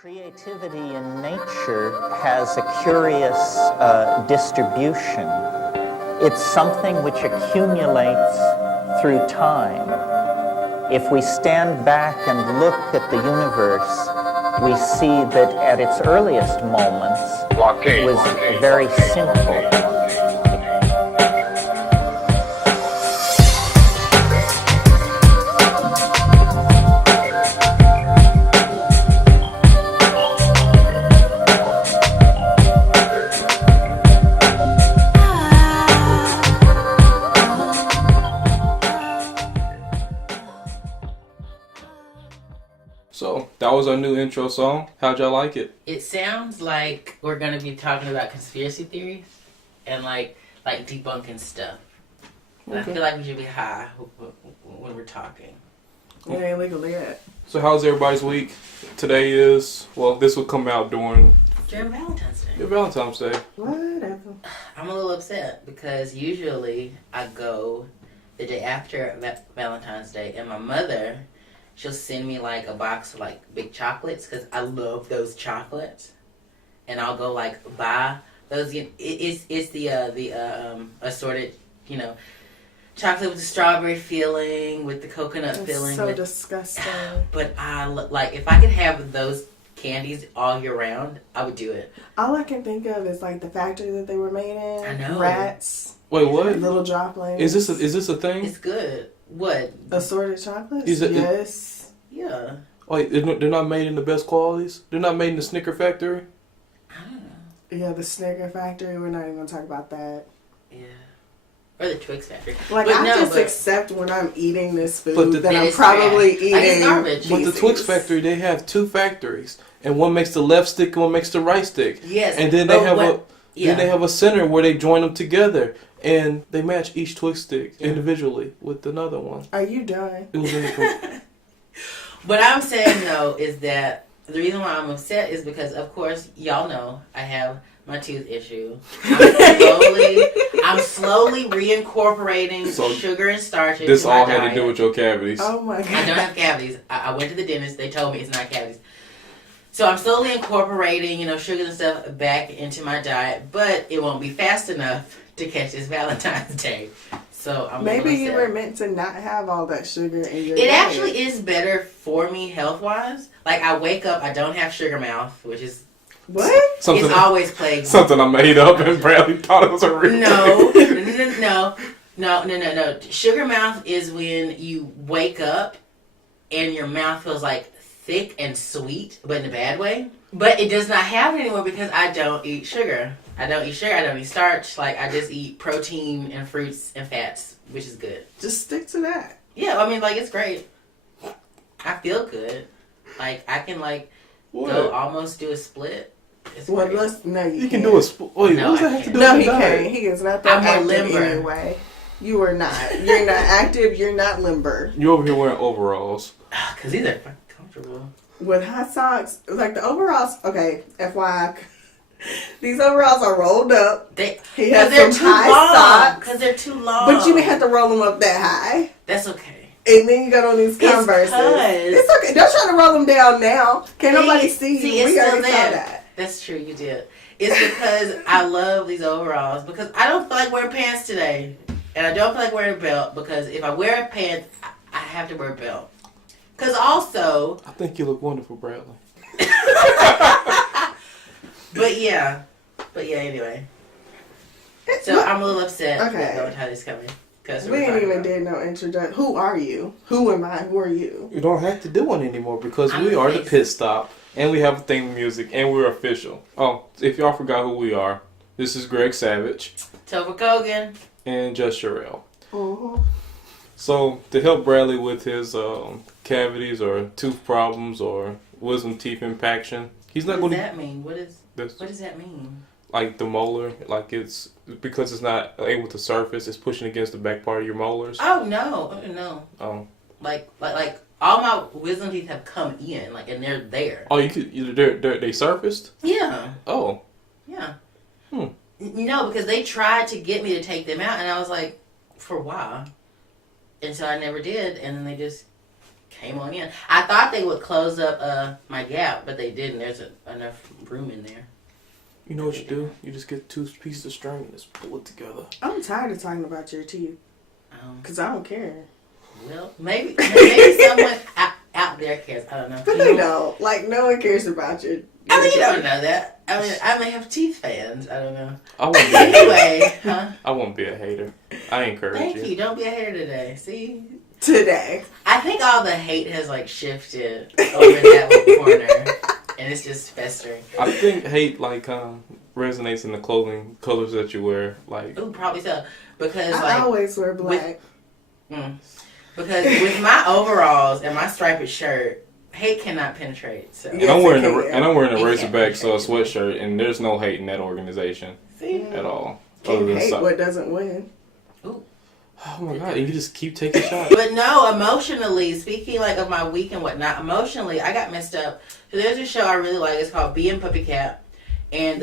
Creativity in nature has a curious distribution. It's something which accumulates through time. If we stand back and look at the universe, we see that at its earliest moments, it was very simple. So, that was our new intro song. How'd y'all like it? It sounds like we're going to be talking about conspiracy theories and like debunking stuff. And I feel like we should be high when we're talking. It ain't legal yet. So, how's everybody's week? Today is, well, this will come out during Valentine's Day. your Valentine's Day. Whatever. I'm a little upset because usually I go the day after Valentine's Day, and my mother, she'll send me like a box of like big chocolates because I love those chocolates, and I'll go like buy those. It's the assorted, chocolate with the strawberry filling, with the coconut filling. So disgusting. But I like if I could have those candies all year round, I would do it. All I can think of is like the factory that they were made in. I know. Rats. Wait, what? Little droplets. Is this a thing? It's good. What? Assorted chocolates? Is it? Yes. Yeah. Wait, they're not made in the best qualities? They're not made in the Snicker factory? I don't know. Yeah, the Snicker factory. We're not even gonna talk about that. Yeah. Or the Twix factory. Like, but I no, just but accept when I'm eating this food But that I'm it's probably trash. Like, it's eating. garbage. But the Twix factory, they have two factories. And one makes the left stick and one makes the right stick. Yes. And then they have a center where they join them together. And they match each Twix stick individually with another one. Are you done? It was really cool. What I'm saying though is that the reason why I'm upset is because, of course, y'all know I have my tooth issue. I'm slowly reincorporating sugar and starch into This my all diet. had to do with your cavities. Oh my god. I don't have cavities. I went to the dentist. They told me it's not cavities. So I'm slowly incorporating, sugars and stuff back into my diet, but it won't be fast enough to catch this Valentine's Day. So I'm Maybe you were meant to not have all that sugar in your diet. It actually is better for me health-wise. Like, I wake up, I don't have sugar mouth, which is... What? It's always plagued. Something I made up and Bradley thought it was a real thing. No. Sugar mouth is when you wake up and your mouth feels like thick and sweet, but in a bad way. But it does not happen anymore because I don't eat sugar. I don't eat starch. Like, I just eat protein and fruits and fats, which is good. Just stick to that. Yeah, it's great. I feel good. Like, I can, go almost do a split. No, you can do a split. Wait, No, what does that I have to can't. do No, with he your diet? can't. He is not that I'm more active limber. anyway. You are not. You're not active. You're not limber. You over here wearing overalls. Because these are fucking comfortable. With hot socks, like the overalls, okay, FYI, these overalls are rolled up. He has some high socks. Because they're too long. But you didn't have to roll them up that high. That's okay. And then you got on these Converses. It's okay. Don't try to roll them down now. Can't nobody see you. It's We still already saw there. that. That's true, you did. It's because I love these overalls. Because I don't feel like wearing pants today. And I don't feel like wearing a belt. Because if I wear a pants, I have to wear a belt. Because also... I think you look wonderful, Bradley. But yeah, anyway. So I'm a little upset Okay. with how this coming. We ain't even did no introduction. Who are you? Who am I? Who are you? You don't have to do one anymore because I'm we are the nice. P.i.t.Stop and we have a theme music and we're official. Oh, if y'all forgot who we are, this is Greg Savage Topher Kogan. and Just-Cherrelle. Mm-hmm. So to help Bradley with his cavities or tooth problems or wisdom teeth impaction, he's not going What to. does that mean? What does that mean? Like the molar, like it's because it's not able to surface, it's pushing against the back part of your molars. Oh no. Oh. Like all my wisdom teeth have come in, and they're there. Oh, they surfaced? Yeah. Oh. Yeah. Hmm. No, because they tried to get me to take them out, and I was like, for why? And so I never did, and then they just came on in. I thought they would close up my gap, but they didn't. There's enough room in there. You know what you do? You just get 2 pieces of string and just pull it together. I'm tired of talking about your teeth. Because I don't care. Well, maybe someone out there cares. I don't know. But they don't. Like, no one cares about your I mean, you don't know that. I mean, I may have teeth fans. I don't know. I won't be anyway, huh? I won't be a hater. I encourage you. Thank you. Don't be a hater today. See? Today. I think all the hate has, like, shifted over that little corner. And it's just festering. I think hate, like, resonates in the clothing colors that you wear. Like, ooh, probably so. Because, I like, always wear black. Because with my overalls and my striped shirt, hate cannot penetrate. So. And I'm wearing a Razorback sweatshirt, and there's no hate in that organization. See? At all. Can't hate what doesn't win. Ooh. Oh my God! You just keep taking shots. But no, emotionally, speaking like of my week and whatnot, emotionally, I got messed up. So there's a show I really like. It's called Bee and Puppycat. And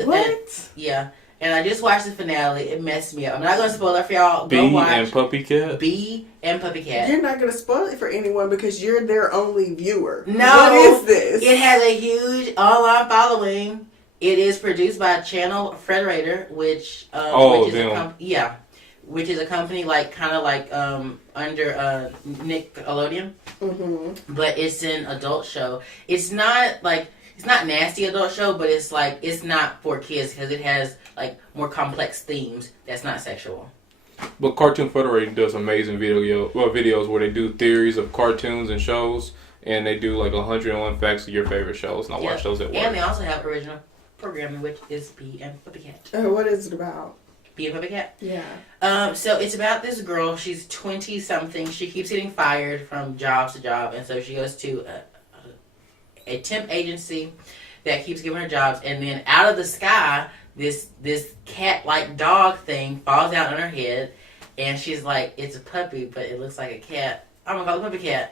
yeah. And I just watched the finale. It messed me up. I'm not going to spoil it for y'all. Go watch. Bee and Puppycat? Bee and Puppycat. You're not going to spoil it for anyone because you're their only viewer. No. What is this? It has a huge online following. It is produced by Channel Frederator, which is which is a company like kind of like under Nickelodeon. Mm-hmm. But it's an adult show. It's not like it's not nasty adult show, but it's like it's not for kids because it has like more complex themes that's not sexual. But Cartoon Federated does amazing videos where they do theories of cartoons and shows, and they do like 101 facts of your favorite shows, and I watch those at work. And they also have original programming, which is Bee and Puppycat. What is it about? Bee and Puppycat? Yeah. So it's about this girl. She's 20-something. She keeps getting fired from job to job, and so she goes to a temp agency that keeps giving her jobs, and then out of the sky, this cat-like dog thing falls down on her head, and she's like, it's a puppy, but it looks like a cat. I'm gonna call it Puppycat.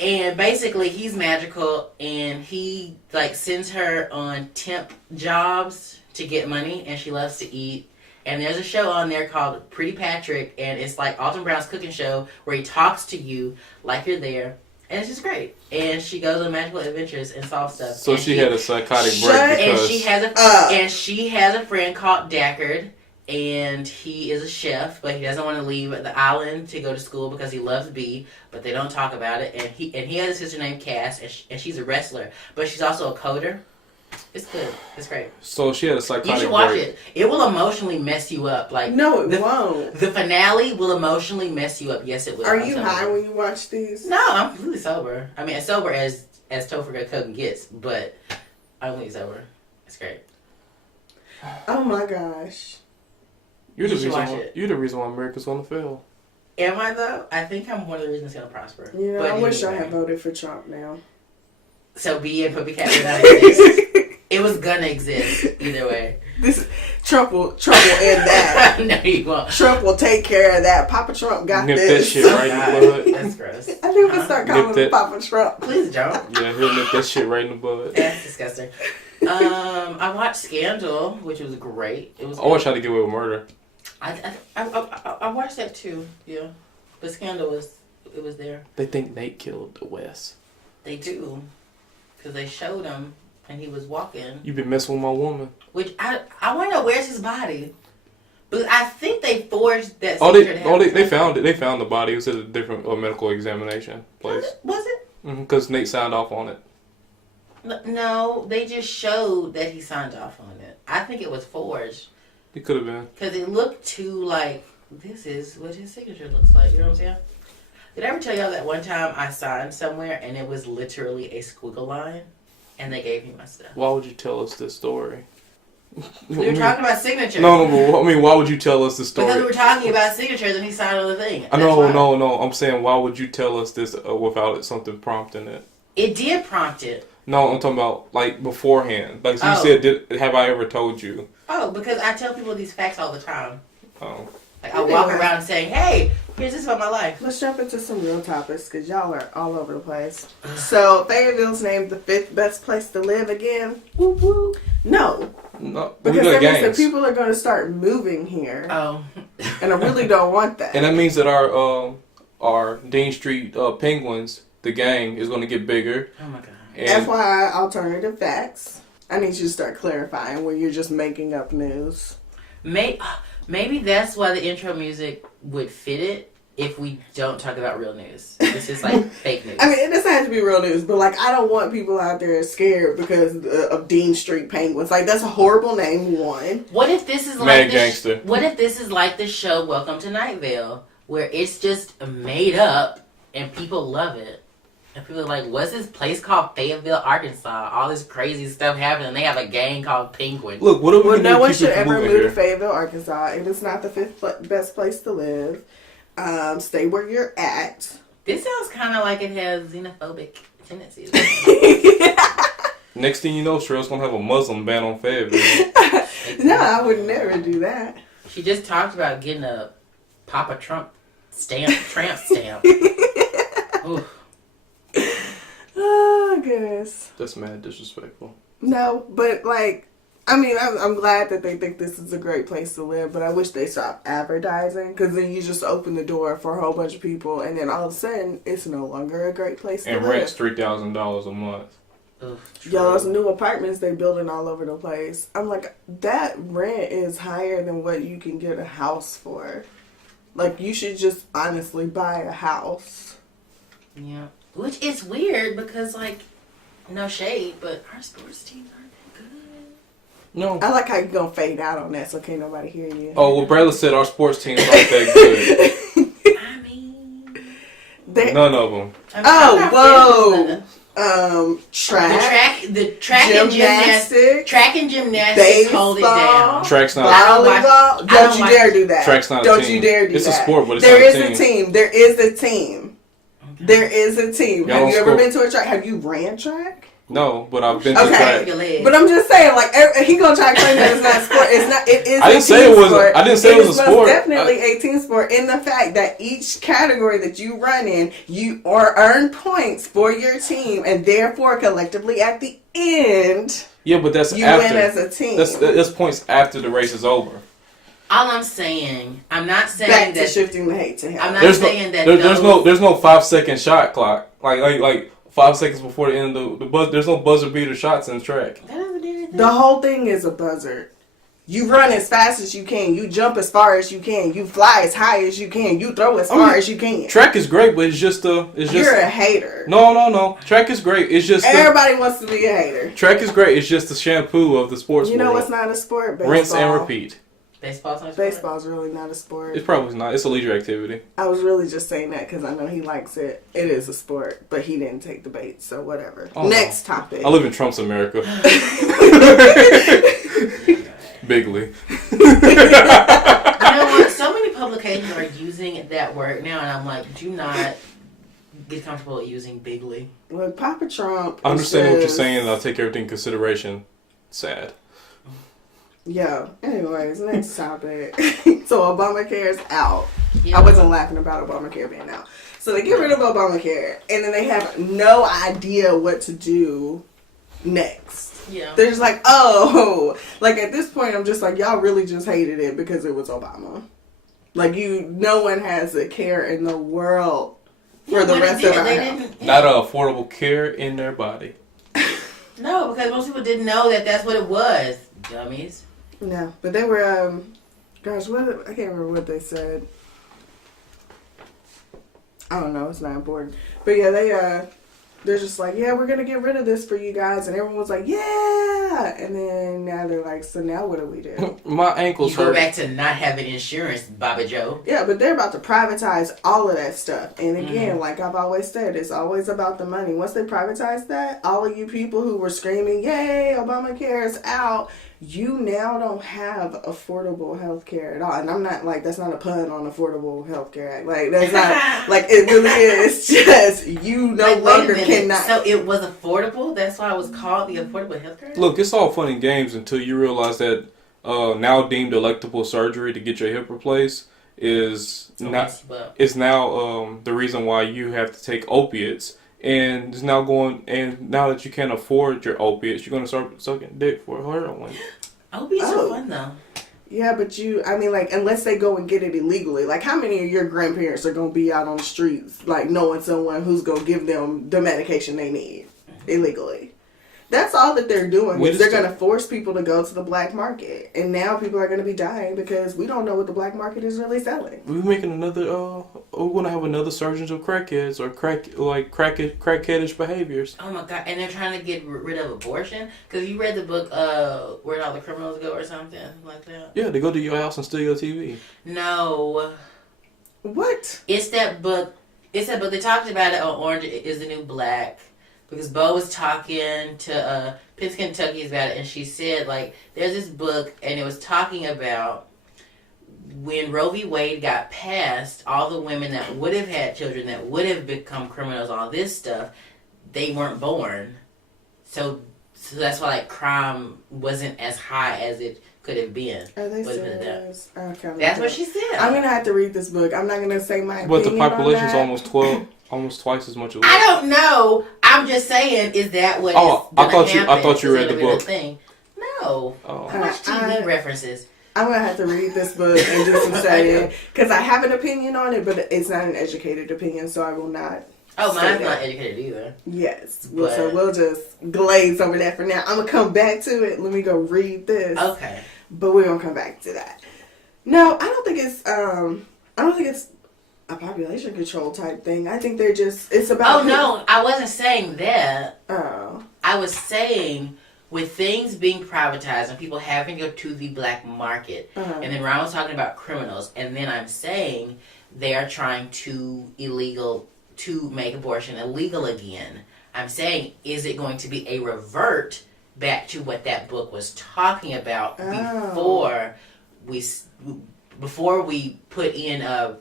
And basically, he's magical, and he like sends her on temp jobs to get money, and she loves to eat. And there's a show on there called Pretty Patrick, and it's like Alton Brown's cooking show where he talks to you like you're there. And it's just great. And she goes on magical adventures and solves stuff. So she had a psychotic break because... And she has a friend called Deckard, and he is a chef, but he doesn't want to leave the island to go to school because he loves Bee, but they don't talk about it. And he has a sister named Cass, and she's a wrestler, but she's also a coder. It's good. It's great. So she had a psychotic break. You should watch it. It will emotionally mess you up. Like no, it won't. The finale will emotionally mess you up. Yes, it will. Are you high when you watch these? No, I'm completely sober. I mean, as sober as Topher Kogan gets, but I'm completely sober. It's great. Oh my gosh. You're the reason why America's gonna fail. Am I though? I think I'm one of the reasons it's gonna prosper. You know, I wish I had voted for Trump now. So Bee and Puppycat would not exist. It was gonna exist either way. Trump will end that. No, you won't. Trump will take care of that. Papa Trump got nip this. Nip that shit right in the bud. That's gross. I think we'll start calling him Papa Trump. Please don't. Yeah, he'll nip that shit right in the bud. That's disgusting. I watched Scandal, which was great. It was. I watched How to Get Away with Murder. I watched that too. Yeah, but Scandal was there. They think Nate killed Wes. They do, because they showed him. And he was walking. You been messing with my woman. Which I want to know where's his body. But I think they forged that. They found it. They found the body. It was at a different medical examination place. Was it? Because Nate signed off on it. No, they just showed that he signed off on it. I think it was forged. It could have been. Because it looked too like this is what his signature looks like. You know what I'm saying? Did I ever tell y'all that one time I signed somewhere and it was literally a squiggle line? And they gave me my stuff. Why would you tell us this story? We were talking about signatures. No. I mean, why would you tell us this story? Because we were talking about signatures and he signed on the thing. No. I'm saying, why would you tell us this without something prompting it? It did prompt it. No, I'm talking about, like, beforehand. Like, so you said, have I ever told you? Oh, because I tell people these facts all the time. Oh. Like, I walk around saying, hey, here's this about my life. Let's jump into some real topics, because y'all are all over the place. So, Fayetteville's named the 5th best place to live again. Whoop, whoop. No. Because that means that people are going to start moving here. Oh. And I really don't want that. And that means that our Dean Street Penguins the gang is going to get bigger. Oh my god. And FYI, alternative facts. I need you to start clarifying when you're just making up news. Maybe that's why the intro music would fit it if we don't talk about real news. This is like fake news. I mean, it doesn't have to be real news, but like, I don't want people out there scared because of Dean Street Penguins. Like, that's a horrible name, one. What if this is Mad Gangster. What if this is like the show Welcome to Night Vale, where it's just made up and people love it? And people are like, what's this place called Fayetteville, Arkansas? All this crazy stuff happening, and they have a gang called Penguin. Look, what are we Well, going to no do one to keep should people ever moving move to here? Fayetteville, Arkansas. It is not the fifth best place to live. Stay where you're at. This sounds kind of like it has xenophobic tendencies. Next thing you know, Cherrelle's going to have a Muslim ban on Fayetteville. No, I would never do that. She just talked about getting a Papa Trump tramp stamp. Oof. Oh, goodness. That's mad disrespectful. No, but like, I mean, I'm glad that they think this is a great place to live, but I wish they stopped advertising, because then you just open the door for a whole bunch of people, and then all of a sudden, it's no longer a great place to And live. rent's $3,000 a month. Yo, those new apartments they building all over the place. I'm like, that rent is higher than what you can get a house for. Like, you should just honestly buy a house. Yeah. Which is weird because, like, no shade, but our sports teams aren't that good. No. I like how you gonna fade out on that so can't nobody hear you. Oh, well, Bradley said our sports teams aren't that good. I mean... None of them. Track Gymnastics. Track and gymnastics hold it down. Track's not volleyball. Don't you dare do that. Track's not a Don't team. you dare do that. It's a sport, but it's there not is a team. There is a team. There is a team. Y'all Have you ever score. been to a track? Have you ran track? No, but I've been to Okay. track. But I'm just saying, like, he gonna try to claim that it's not a sport. It's not. It is. I didn't say it was. I didn't say it was a sport. It's definitely a team sport in the fact that each category that you run in, you earn points for your team, and therefore collectively at the end, Yeah, but that's you after. win as a team. That's points after the race is over. All I'm saying, I'm not saying Back that to shifting the hate to him. I'm not There's saying that there's no 5-second shot clock. Like 5 seconds before the end of the buzz. There's no buzzer beater shots in track. That doesn't do anything. The whole thing is a buzzer. You run as fast as you can. You jump as far as you can. You fly as high as you can. You throw as far as you can. Track is great, but it's just You're a hater. No. Track is great. It's just Everybody wants to be a hater. track is great. It's just the shampoo of the sports You know world. what's not a sport? Baseball. Rinse and repeat. Baseball's not a sport? Baseball's really not a sport. It's probably not. It's a leisure activity. I was really just saying that because I know he likes it. It is a sport, but he didn't take the bait, so whatever. Oh, Next topic. I live in Trump's America. Bigly. You know what? So many publications are using that word now, and I'm like, do not get comfortable using bigly. Look, Papa Trump. I understand what you're says- saying, and I'll take everything in consideration. Sad. Yeah. Anyways, next topic. So Obamacare is out. Yeah. I wasn't laughing about Obamacare being out. So they get rid of Obamacare, and then they have no idea what to do next. Yeah. They're just like, oh, like at this point, I'm just like, y'all really just hated it because it was Obama. Like no one has a care in the world for the rest of our health. Not affordable care in their body. No, because most people didn't know that that's what it was. Dummies. No, but they were, gosh, I can't remember what they said. I don't know, it's not important. But yeah, they're just like, yeah, we're going to get rid of this for you guys. And everyone was like, yeah. And then now they're like, so now what do we do? My ankles You go hurt. back to not having insurance, Baba Joe. Yeah, but they're about to privatize all of that stuff. And again, like I've always said, it's always about the money. Once they privatize that, all of you people who were screaming, yay, Obamacare is out, you now don't have affordable health care at all. And I'm not like, that's not a pun on Affordable Health Care Act. Like, that's not, like, it really is. It's just, you no longer cannot. So it was affordable? That's why it was called the Affordable Health Care Act? Look, it's all fun and games until you realize that now deemed electable surgery to get your hip replaced is now the reason why you have to take opiates. And it's now now that you can't afford your opiates, you're going to start sucking dick for heroin. Opiates are fun, though. Yeah, but unless they go and get it illegally, like how many of your grandparents are going to be out on the streets, like knowing someone who's going to give them the medication they need illegally? That's all that they're doing. They're going to force people to go to the black market. And now people are going to be dying because we don't know what the black market is really selling. We're making another, we're going to have another surge of crackheads or crackheadish behaviors. Oh my God. And they're trying to get rid of abortion? Because you read the book, Where'd All the Criminals Go or something like that? Yeah, they go to your house and steal your TV. No. What? It's that book. They talked about it on Orange is the New Black. Because Bo was talking to Pitt, Kentucky about it, and she said, like, there's this book, and it was talking about when Roe v. Wade got passed, all the women that would have had children, that would have become criminals, all this stuff, they weren't born. So that's why, like, crime wasn't as high as it could have been. Are they serious? Okay, that's what she said. I'm going to have to read this book. I'm not going to say my opinion. But the population's almost twice as much as I don't know. I'm just saying, is that what I thought you read the book. Thing? No. Oh. I watch TV references. I'm going to have to read this book and do some studying. Because I have an opinion on it, but it's not an educated opinion, so I will not. Oh, mine's not educated either. Yes. So we'll just glaze over that for now. I'm going to come back to it. Let me go read this. Okay. But we're going to come back to that. No, I don't think it's a population control type thing. I think it's about... Oh, no. I wasn't saying that. Oh. I was saying with things being privatized and people having to go to the black market, and then Ron was talking about criminals, and then I'm saying they are trying to make abortion illegal again. I'm saying, is it going to be a revert back to what that book was talking about before we put in No,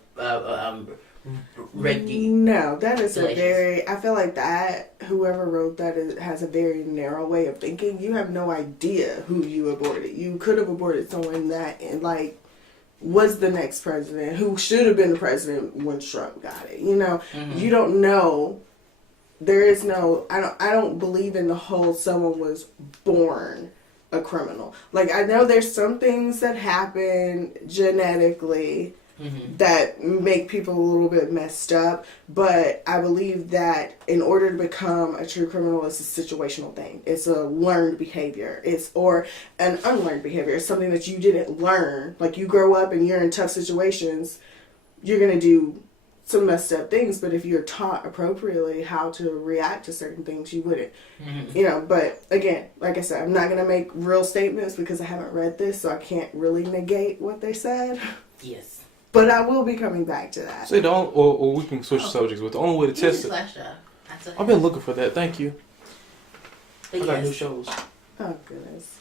that is I feel like that whoever wrote that has a very narrow way of thinking. You have no idea who you aborted. You could have aborted someone that was the next president, who should have been the president when Trump got it. You don't know. There is no, I don't believe in the whole someone was born a criminal. Like, I know there's some things that happen genetically that make people a little bit messed up, but I believe that in order to become a true criminal, it's a situational thing. It's a learned behavior. Or an unlearned behavior. It's something that you didn't learn. Like, you grow up and you're in tough situations, you're going to do some messed up things, but if you're taught appropriately how to react to certain things, you wouldn't. But again, like I said, I'm not going to make real statements because I haven't read this, so I can't really negate what they said. Yes. But I will be coming back to that. Say or we can switch subjects, but the only way to test it. I've been looking for that. Thank you. I got new shows. Oh goodness.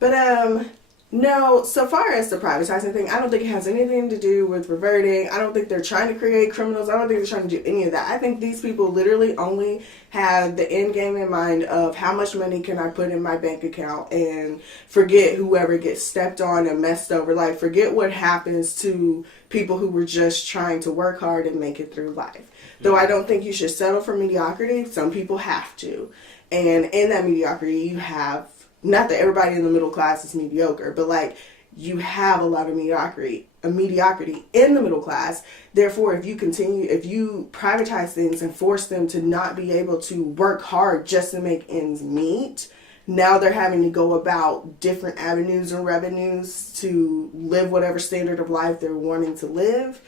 But no, so far as the privatizing thing, I don't think it has anything to do with reverting. I don't think they're trying to create criminals. I don't think they're trying to do any of that. I think these people literally only have the end game in mind of how much money can I put in my bank account and forget whoever gets stepped on and messed over. Like, forget what happens to people who were just trying to work hard and make it through life. Though I don't think you should settle for mediocrity. Some people have to. And in that mediocrity, you have... Not that everybody in the middle class is mediocre, but you have a lot of mediocrity in the middle class. Therefore, if you privatize things and force them to not be able to work hard just to make ends meet, now they're having to go about different avenues and revenues to live whatever standard of life they're wanting to live.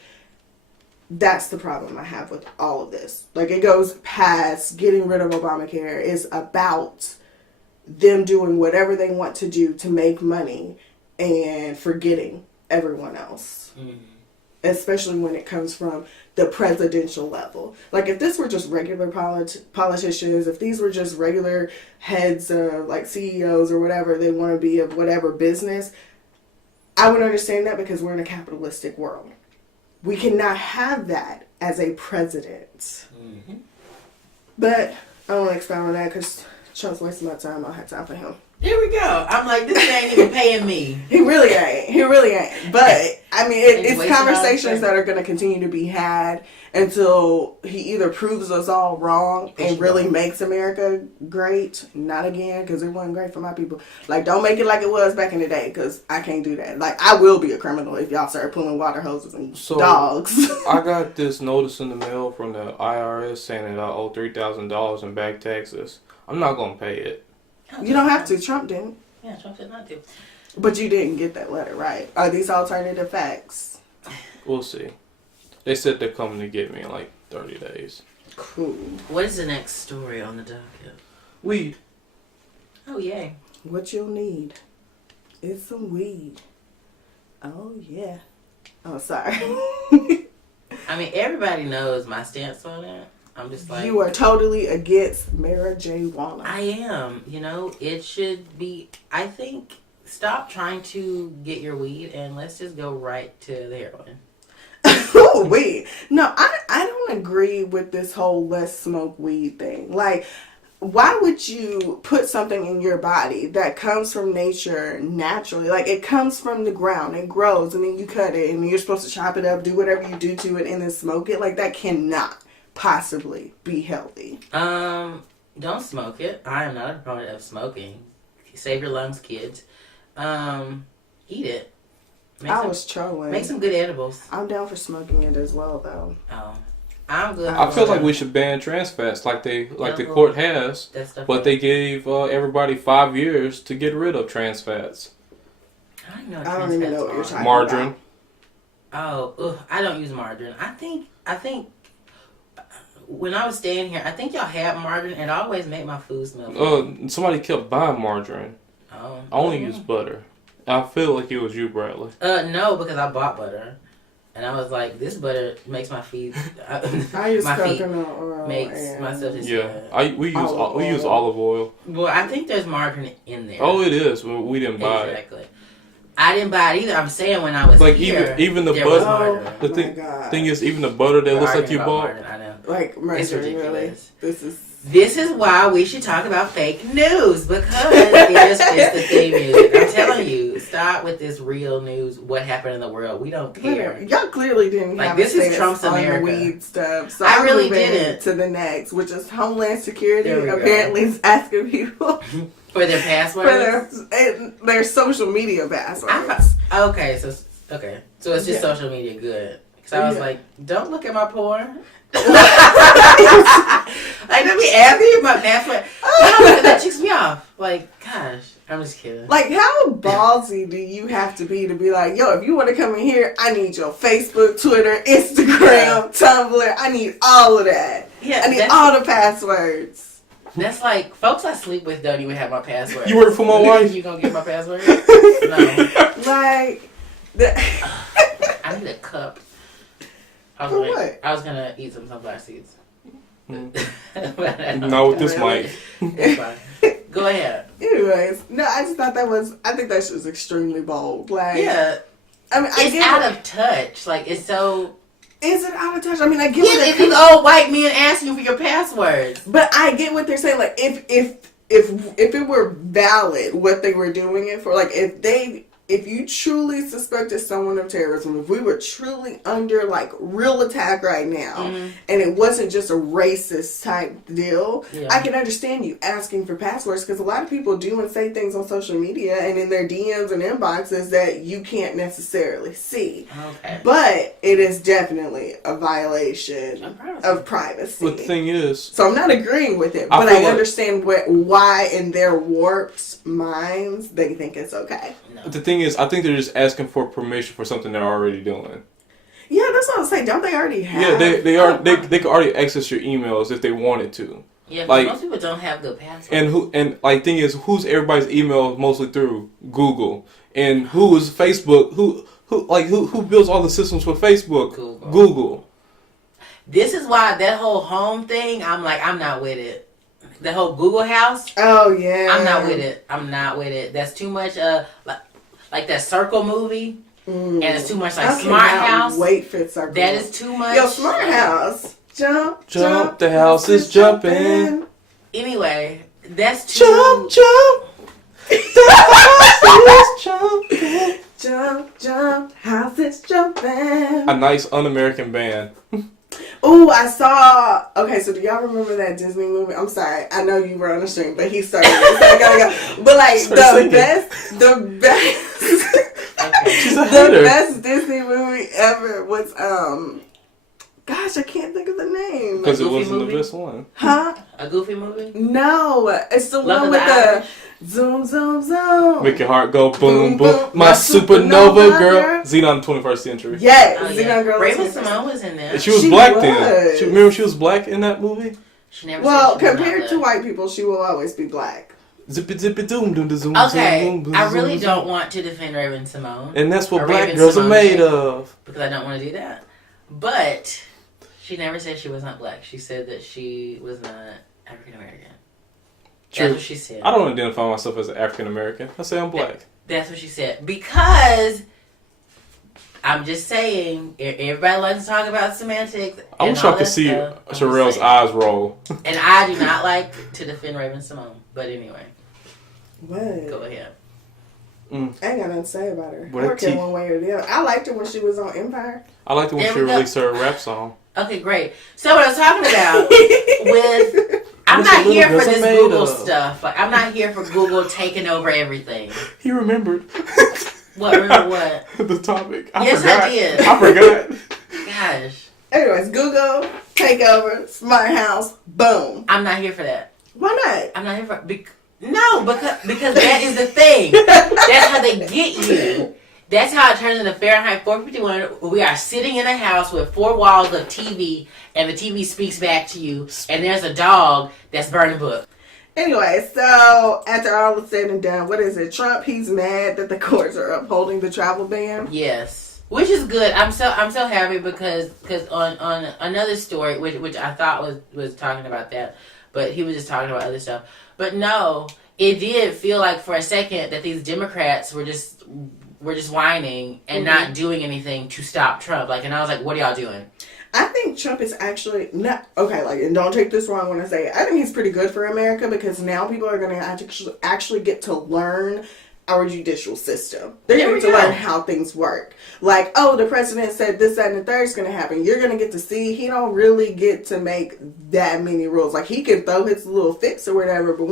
That's the problem I have with all of this. It goes past getting rid of Obamacare. It's about them doing whatever they want to do to make money and forgetting everyone else. Especially when it comes from the presidential level. If this were just regular politicians, if these were just regular heads of CEOs or whatever they want to be of whatever business, I would understand that because we're in a capitalistic world. We cannot have that as a president. But I don't want to expound on that because Trump's wasting my time. I don't have time for him. Here we go. I'm like, this ain't even paying me. He really ain't. But, I mean, it's conversations that are going to continue to be had until he either proves us all wrong and really makes America great. Not again, because it wasn't great for my people. Like, don't make it like it was back in the day, because I can't do that. Like, I will be a criminal if y'all start pulling water hoses and dogs. I got this notice in the mail from the IRS saying that I owe $3,000 in back taxes. I'm not going to pay it. You don't have to. Trump didn't. Yeah, Trump did not do. But you didn't get that letter, right? Are these alternative facts? We'll see. They said they're coming to get me in like 30 days. Cool. What is the next story on the docket? Weed. Oh, yay. What you'll need is some weed. Oh, yeah. Oh, sorry. I mean, everybody knows my stance on it. I'm just like... You are totally against marijuana. I am. You know, it should be... I think, stop trying to get your weed and let's just go right to the heroin. Oh, weed. No, I don't agree with this whole let's smoke weed thing. Like, why would you put something in your body that comes from nature naturally? Like, it comes from the ground. It grows, and then you cut it, and you're supposed to chop it up, do whatever you do to it, and then smoke it. Like, that cannot possibly be healthy. Don't smoke it. I am not a proponent of smoking. Save your lungs, kids. Eat it. I was trolling. Make some good edibles. I'm down for smoking it as well, though. Oh, I'm good. I feel like we should ban trans fats, like the court has, but they gave everybody 5 years to get rid of trans fats. I don't even know what you're talking margarine. About. Oh, I don't use margarine. I think when I was staying here, I think y'all had margarine, and it always made my food smell good. Somebody kept buying margarine. Oh, I only use butter. I feel like it was you, Bradley. No, because I bought butter, and I was like, this butter makes my feet. I use coconut oil. Makes myself. We use olive oil. Well, I think there's margarine in there. Oh, it is. Well, we didn't buy it. Exactly. I didn't buy it either. I'm saying when I was like here, even the butter. The thing is, even the butter that looks like you bought. I know. Like margarine, really. This is why we should talk about fake news, because it's just the theme music. I'm telling you, stop with this real news. What happened in the world? We don't care. Y'all clearly didn't have this is Trump's on America. The weed stuff. So I really didn't. To the next, which is Homeland Security. Apparently, is asking people for their passwords, for their social media passwords. Okay, so it's just social media good. Because I was like, don't look at my porn. Like, let me add me my password. That chicks me off. Like, gosh, I'm just kidding. Like, how ballsy do you have to be like, yo, if you want to come in here, I need your Facebook, Twitter, Instagram, Tumblr. I need all of that. Yeah, I need all the passwords. That's like, folks I sleep with don't even have my password. You work for my wife? You gonna get my password? No. Like, I need a cup. What? I was gonna eat some sunflower seeds. Not with this mic. Go ahead. Anyways, no, I just thought I think that's just extremely bold. Like, yeah. I mean, it's out of touch. Like, it's so... Is it out of touch? I mean, I get what if these old white men ask you for your passwords. But I get what they're saying. Like, if it were valid what they were doing it for, like, if you truly suspected someone of terrorism, if we were truly under, like, real attack right now, and it wasn't just a racist type deal, I can understand you asking for passwords, because a lot of people do and say things on social media and in their DMs and inboxes that you can't necessarily see. Okay. But it is definitely a violation of privacy. But the thing is... So I'm not agreeing with it, but I understand why in their warped minds they think it's okay. No. The thing is, I think they're just asking for permission for something they're already doing. Yeah, that's what I'm saying. Don't they already have? Yeah, they could already access your emails if they wanted to. Yeah, but most people don't have good passwords. And thing is, who's everybody's email mostly through? Google. And who is Facebook? Who builds all the systems for Facebook? Google. This is why that whole home thing, I'm not with it. The whole Google house. Oh yeah. I'm not with it. That's too much like that Circle movie. And it's too much like Smart House. Wait for Circle. That is too much. Yo, Smart House. Jump. The house is jumping. Anyway, That's too... Jump, jump. Jump, jump, house is jumping. A nice un-American band. Oh, I saw. Okay, so do y'all remember that Disney movie? I'm sorry, I know you were on the stream, but he started. So I gotta go. But like the best Disney movie ever was Gosh, I can't think of the name. Because it wasn't the best one. Huh? A Goofy movie? No, it's the Love one with the zoom, zoom, zoom. Make your heart go boom, boom. My supernova girl. Xenon 21st Century. Yeah, oh, Xenon Girl. Raven-Symoné was in there. She was black then. Remember she was black in that movie? She never compared to white people, she will always be black. Zippy zippy doom doom da zoom. Okay, zoom, boom, I really zoom, don't want to defend Raven-Symoné. And that's what black girls are made of. Because I don't want to do that. But she never said she was not black. She said that she was not African American. That's what she said. I don't identify myself as an African American. I say I'm black. That's what she said. Because I'm just saying, everybody likes to talk about semantics. I wish I could see Cherrelle's eyes roll. And I do not like to defend Raven-Symoné. But anyway. What? Go ahead. I ain't got nothing to say about her. What I don't care one way or the other. I liked her when she was on Empire. I liked it when she released her rap song. Okay, great. So what I was talking about with... I'm not here for this Google stuff. Like, I'm not here for Google taking over everything. He remembered. What? Remember what? The topic. Yes, I did. I forgot. Gosh. Anyways, Google, take over, smart house, boom. I'm not here for that. Why not? I'm not here for... because that is the thing. That's how they get you. That's how it turns into Fahrenheit 451. We are sitting in a house with 4 walls of TV, and the TV speaks back to you, and there's a dog that's burning books. Anyway, so after all is said and done, what is it? Trump, he's mad that the courts are upholding the travel ban. Yes, which is good. I'm so happy because on another story, which I thought was talking about that, but he was just talking about other stuff. But no, it did feel like for a second that these Democrats were just whining and not doing anything to stop Trump. And I was like, what are y'all doing? I think Trump is actually not okay. And don't take this wrong when I say it. I think he's pretty good for America because now people are going to actually get to learn our judicial system. They're going to learn how things work. The president said this, that, and the third is going to happen. You're going to get to see. He don't really get to make that many rules. He can throw his little fix or whatever, but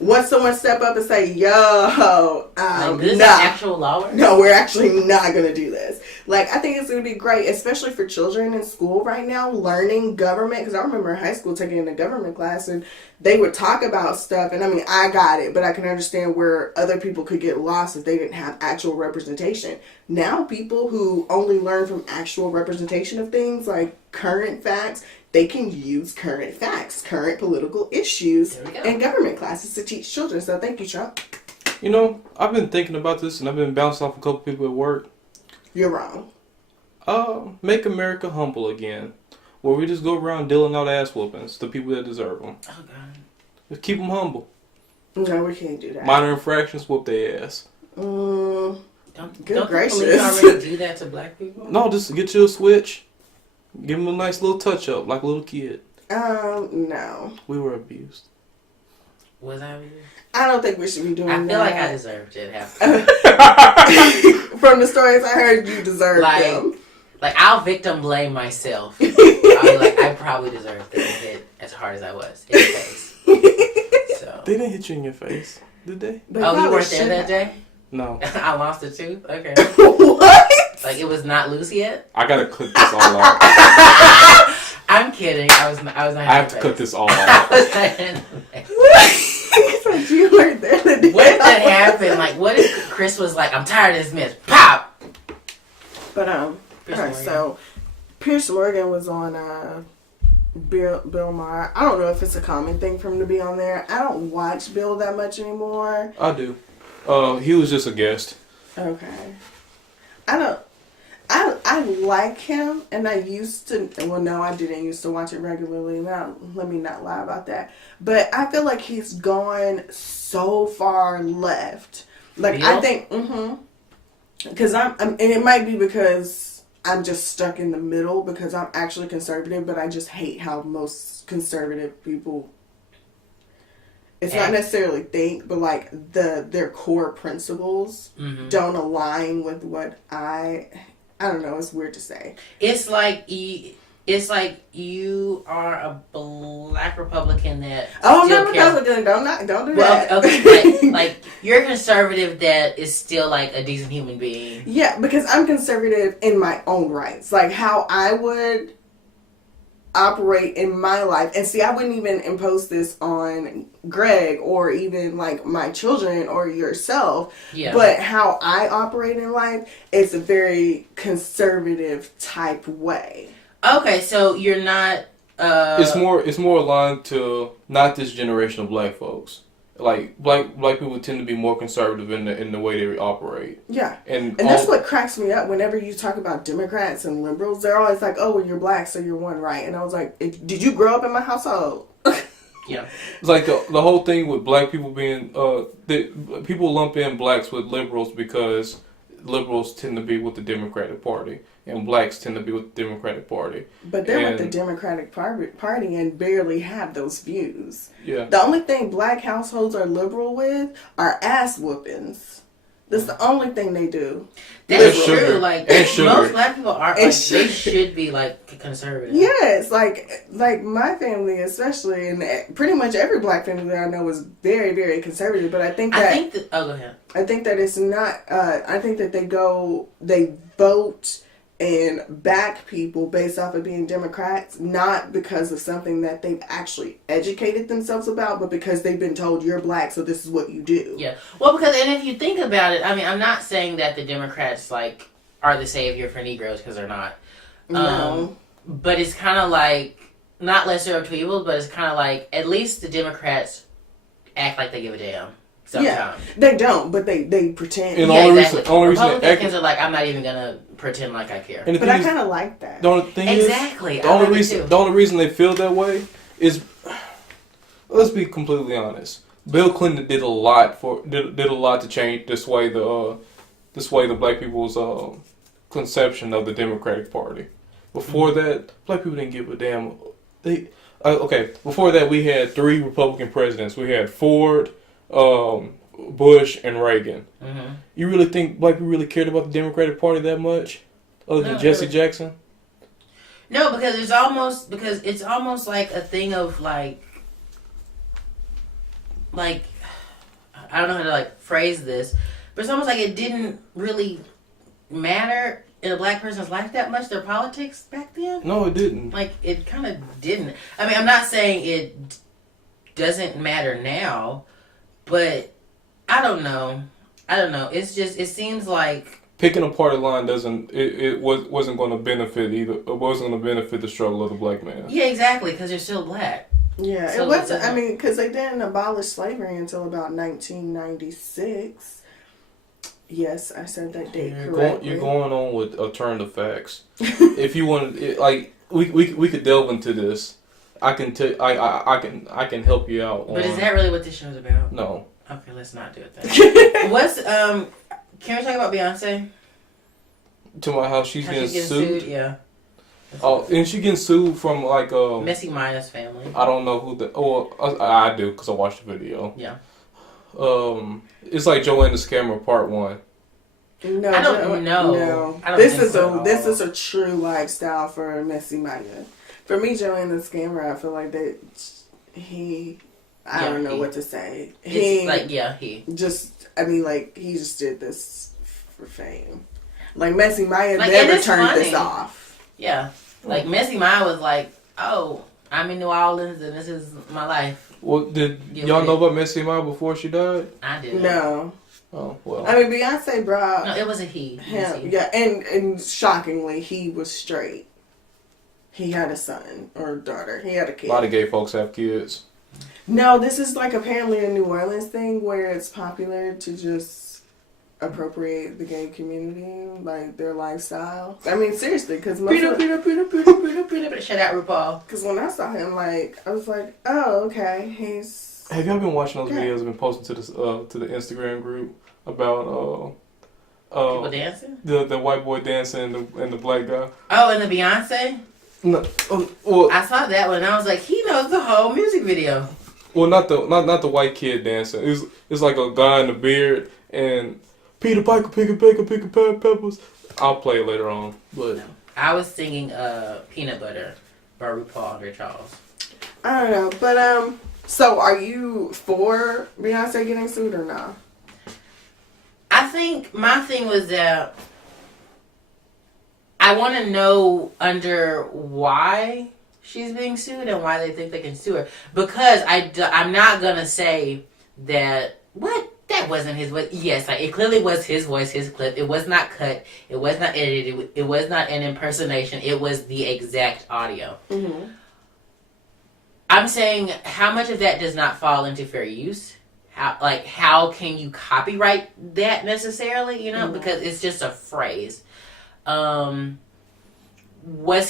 once someone step up and say, yo, this is actual law? No, we're actually not going to do this. I think it's going to be great, especially for children in school right now, learning government. Because I remember in high school taking a government class and they would talk about stuff. And I got it, but I can understand where other people could get lost if they didn't have actual representation. Now people who only learn from actual representation of things like current facts, they can use current facts, current political issues in government classes to teach children. So thank you, Trump. I've been thinking about this and I've been bouncing off a couple people at work. You're wrong. Make America humble again. Where we just go around dealing out ass whoopings to people that deserve them. Oh, God. Just keep them humble. No, we can't do that. Minor infractions, whoop their ass. Don't gracious. the police already do that to black people? No, just get you a switch. Give them a nice little touch up, like a little kid. No. We were abused. Was I abused? I don't think we should be doing that. I feel like I deserved it. From the stories I heard, you deserved them. I'll victim blame myself. I probably deserved to hit as hard as I was in the face. So. They didn't hit you in your face, did they? You weren't there that day? No. I lost a tooth? Okay. What? It was not loose yet? I gotta clip this all out. I'm kidding. I was not. I have to cut this all out. I was not in the face. You weren't there the day. What if that happened? What if Chris was like, I'm tired of this mess. Pop! But, alright, so Piers Morgan was on Bill Maher. I don't know if it's a common thing for him to be on there. I don't watch Bill that much anymore. I do. He was just a guest. Okay. I like him, and I used to. Well, no, I didn't used to watch it regularly. Now, let me not lie about that. But I feel like he's gone so far left. Bill? I think, because and it might be because I'm just stuck in the middle because I'm actually conservative, but I just hate how most conservative people. it's not necessarily think, but like their core principles don't align with what I don't know. It's weird to say. It's like you are a black Republican that. Oh, no, Republican! Don't do that. Okay, like you're a conservative that is still like a decent human being. Yeah, because I'm conservative in my own rights, like how I would operate in my life. And see, I wouldn't even impose this on Greg or even like my children or yourself. Yeah. But how I operate in life, it's a very conservative type way. Okay, so you're not. It's more aligned to not this generation of black folks. Like black people tend to be more conservative in the way they operate. Yeah, and that's what cracks me up. Whenever you talk about Democrats and liberals, they're always like, "Oh, well, you're black, so you're one, right?" And I was like, "Did you grow up in my household?" Yeah, it's like the whole thing with black people being people lump in blacks with liberals because liberals tend to be with the Democratic Party. And blacks tend to be with the Democratic Party. But they're with the Democratic Party and barely have those views. Yeah. The only thing black households are liberal with are ass whoopings. That's the only thing they do. That's true. Like, most black people are, like, they should be, like, conservative. Yes. Like my family especially, and pretty much every black family that I know is very, very conservative. But I think that... oh, go ahead. I think that it's not... I think that they vote... and back people based off of being Democrats, not because of something that they've actually educated themselves about, but because they've been told you're black, so this is what you do. Yeah. Well, because, and if you think about it, I mean, I'm not saying that the Democrats, like, are the savior for Negroes, because they're not. No. But it's kind of like, not lesser of two evils, but it's kind of like, at least the Democrats act like they give a damn. Sometimes. Yeah, they don't, but they pretend. And yeah, exactly. Only reason Republicans are like, I'm not even gonna pretend like I care. But I kind of like that. The only thing exactly. Is, the only reason they feel that way is, let's be completely honest. Bill Clinton did a lot to change this way the black people's conception of the Democratic Party. Before that, black people didn't give a damn. Before that, we had 3 Republican presidents. We had Ford, Bush, and Reagan. Mm-hmm. You really think black people really cared about the Democratic Party that much, other than Jesse Jackson? No, because it's almost like a thing of like I don't know how to like phrase this, but it's almost like it didn't really matter in a black person's life that much, their politics back then. No, it didn't. Like, it kind of didn't. I mean, I'm not saying it doesn't matter now. But I don't know. It's just, it seems like picking a party line wasn't going to benefit either. It wasn't going to benefit the struggle of the black man. Yeah, exactly, because you're still black. Yeah, so it wasn't. I mean, because they didn't abolish slavery until about 1996. Yes, I said that date correctly. You're going on with alternative facts. If you want, we could delve into this. I can help you out. But is that really what this show is about? No. Okay, let's not do it then. Can we talk about Beyonce? To my house, she's getting sued. Yeah. Oh, and she getting sued from like Messy Maya's family. I don't know who the. Oh, I do because I watched the video. Yeah. It's like Joanne the Scammer Part 1. No, I don't know. No. This is a true lifestyle for Messy Maya. For me, Joanne the Scammer, I feel like that I don't know what to say. He just did this for fame. Like, Messy Maya never turned this off. Yeah. Like, Messy Maya was like, oh, I'm in New Orleans and this is my life. Well, did y'all know about Messy Maya before she died? I didn't. No. Oh, well. I mean, Beyonce brought... No, it was a he. Him, yeah, and shockingly, he was straight. He had a son or daughter. He had a kid. A lot of gay folks have kids. No, this is like apparently a New Orleans thing where it's popular to just appropriate the gay community, like their lifestyle. I mean, seriously, because Shout out RuPaul. Because when I saw him, like, I was like, oh, okay, he's... Have y'all been watching those videos I've been posting to the Instagram group about people dancing? The white boy dancing and the black guy. Oh, and the Beyonce? No, well, I saw that one and I was like, he knows the whole music video. Well, not the white kid dancing. It's like a guy in a beard and Peter Piper picking peppers. I'll play it later on. But no. I was singing Peanut Butter by RuPaul Andre Charles. I don't know, but so are you for Beyonce getting sued or not? I think my thing was that I want to know under why she's being sued and why they think they can sue her. Because I'm not going to say that, that wasn't his voice. Yes, it clearly was his voice, his clip. It was not cut. It was not edited. It was not an impersonation. It was the exact audio. Mm-hmm. I'm saying how much of that does not fall into fair use? How can you copyright that necessarily? Mm-hmm. Because it's just a phrase. Was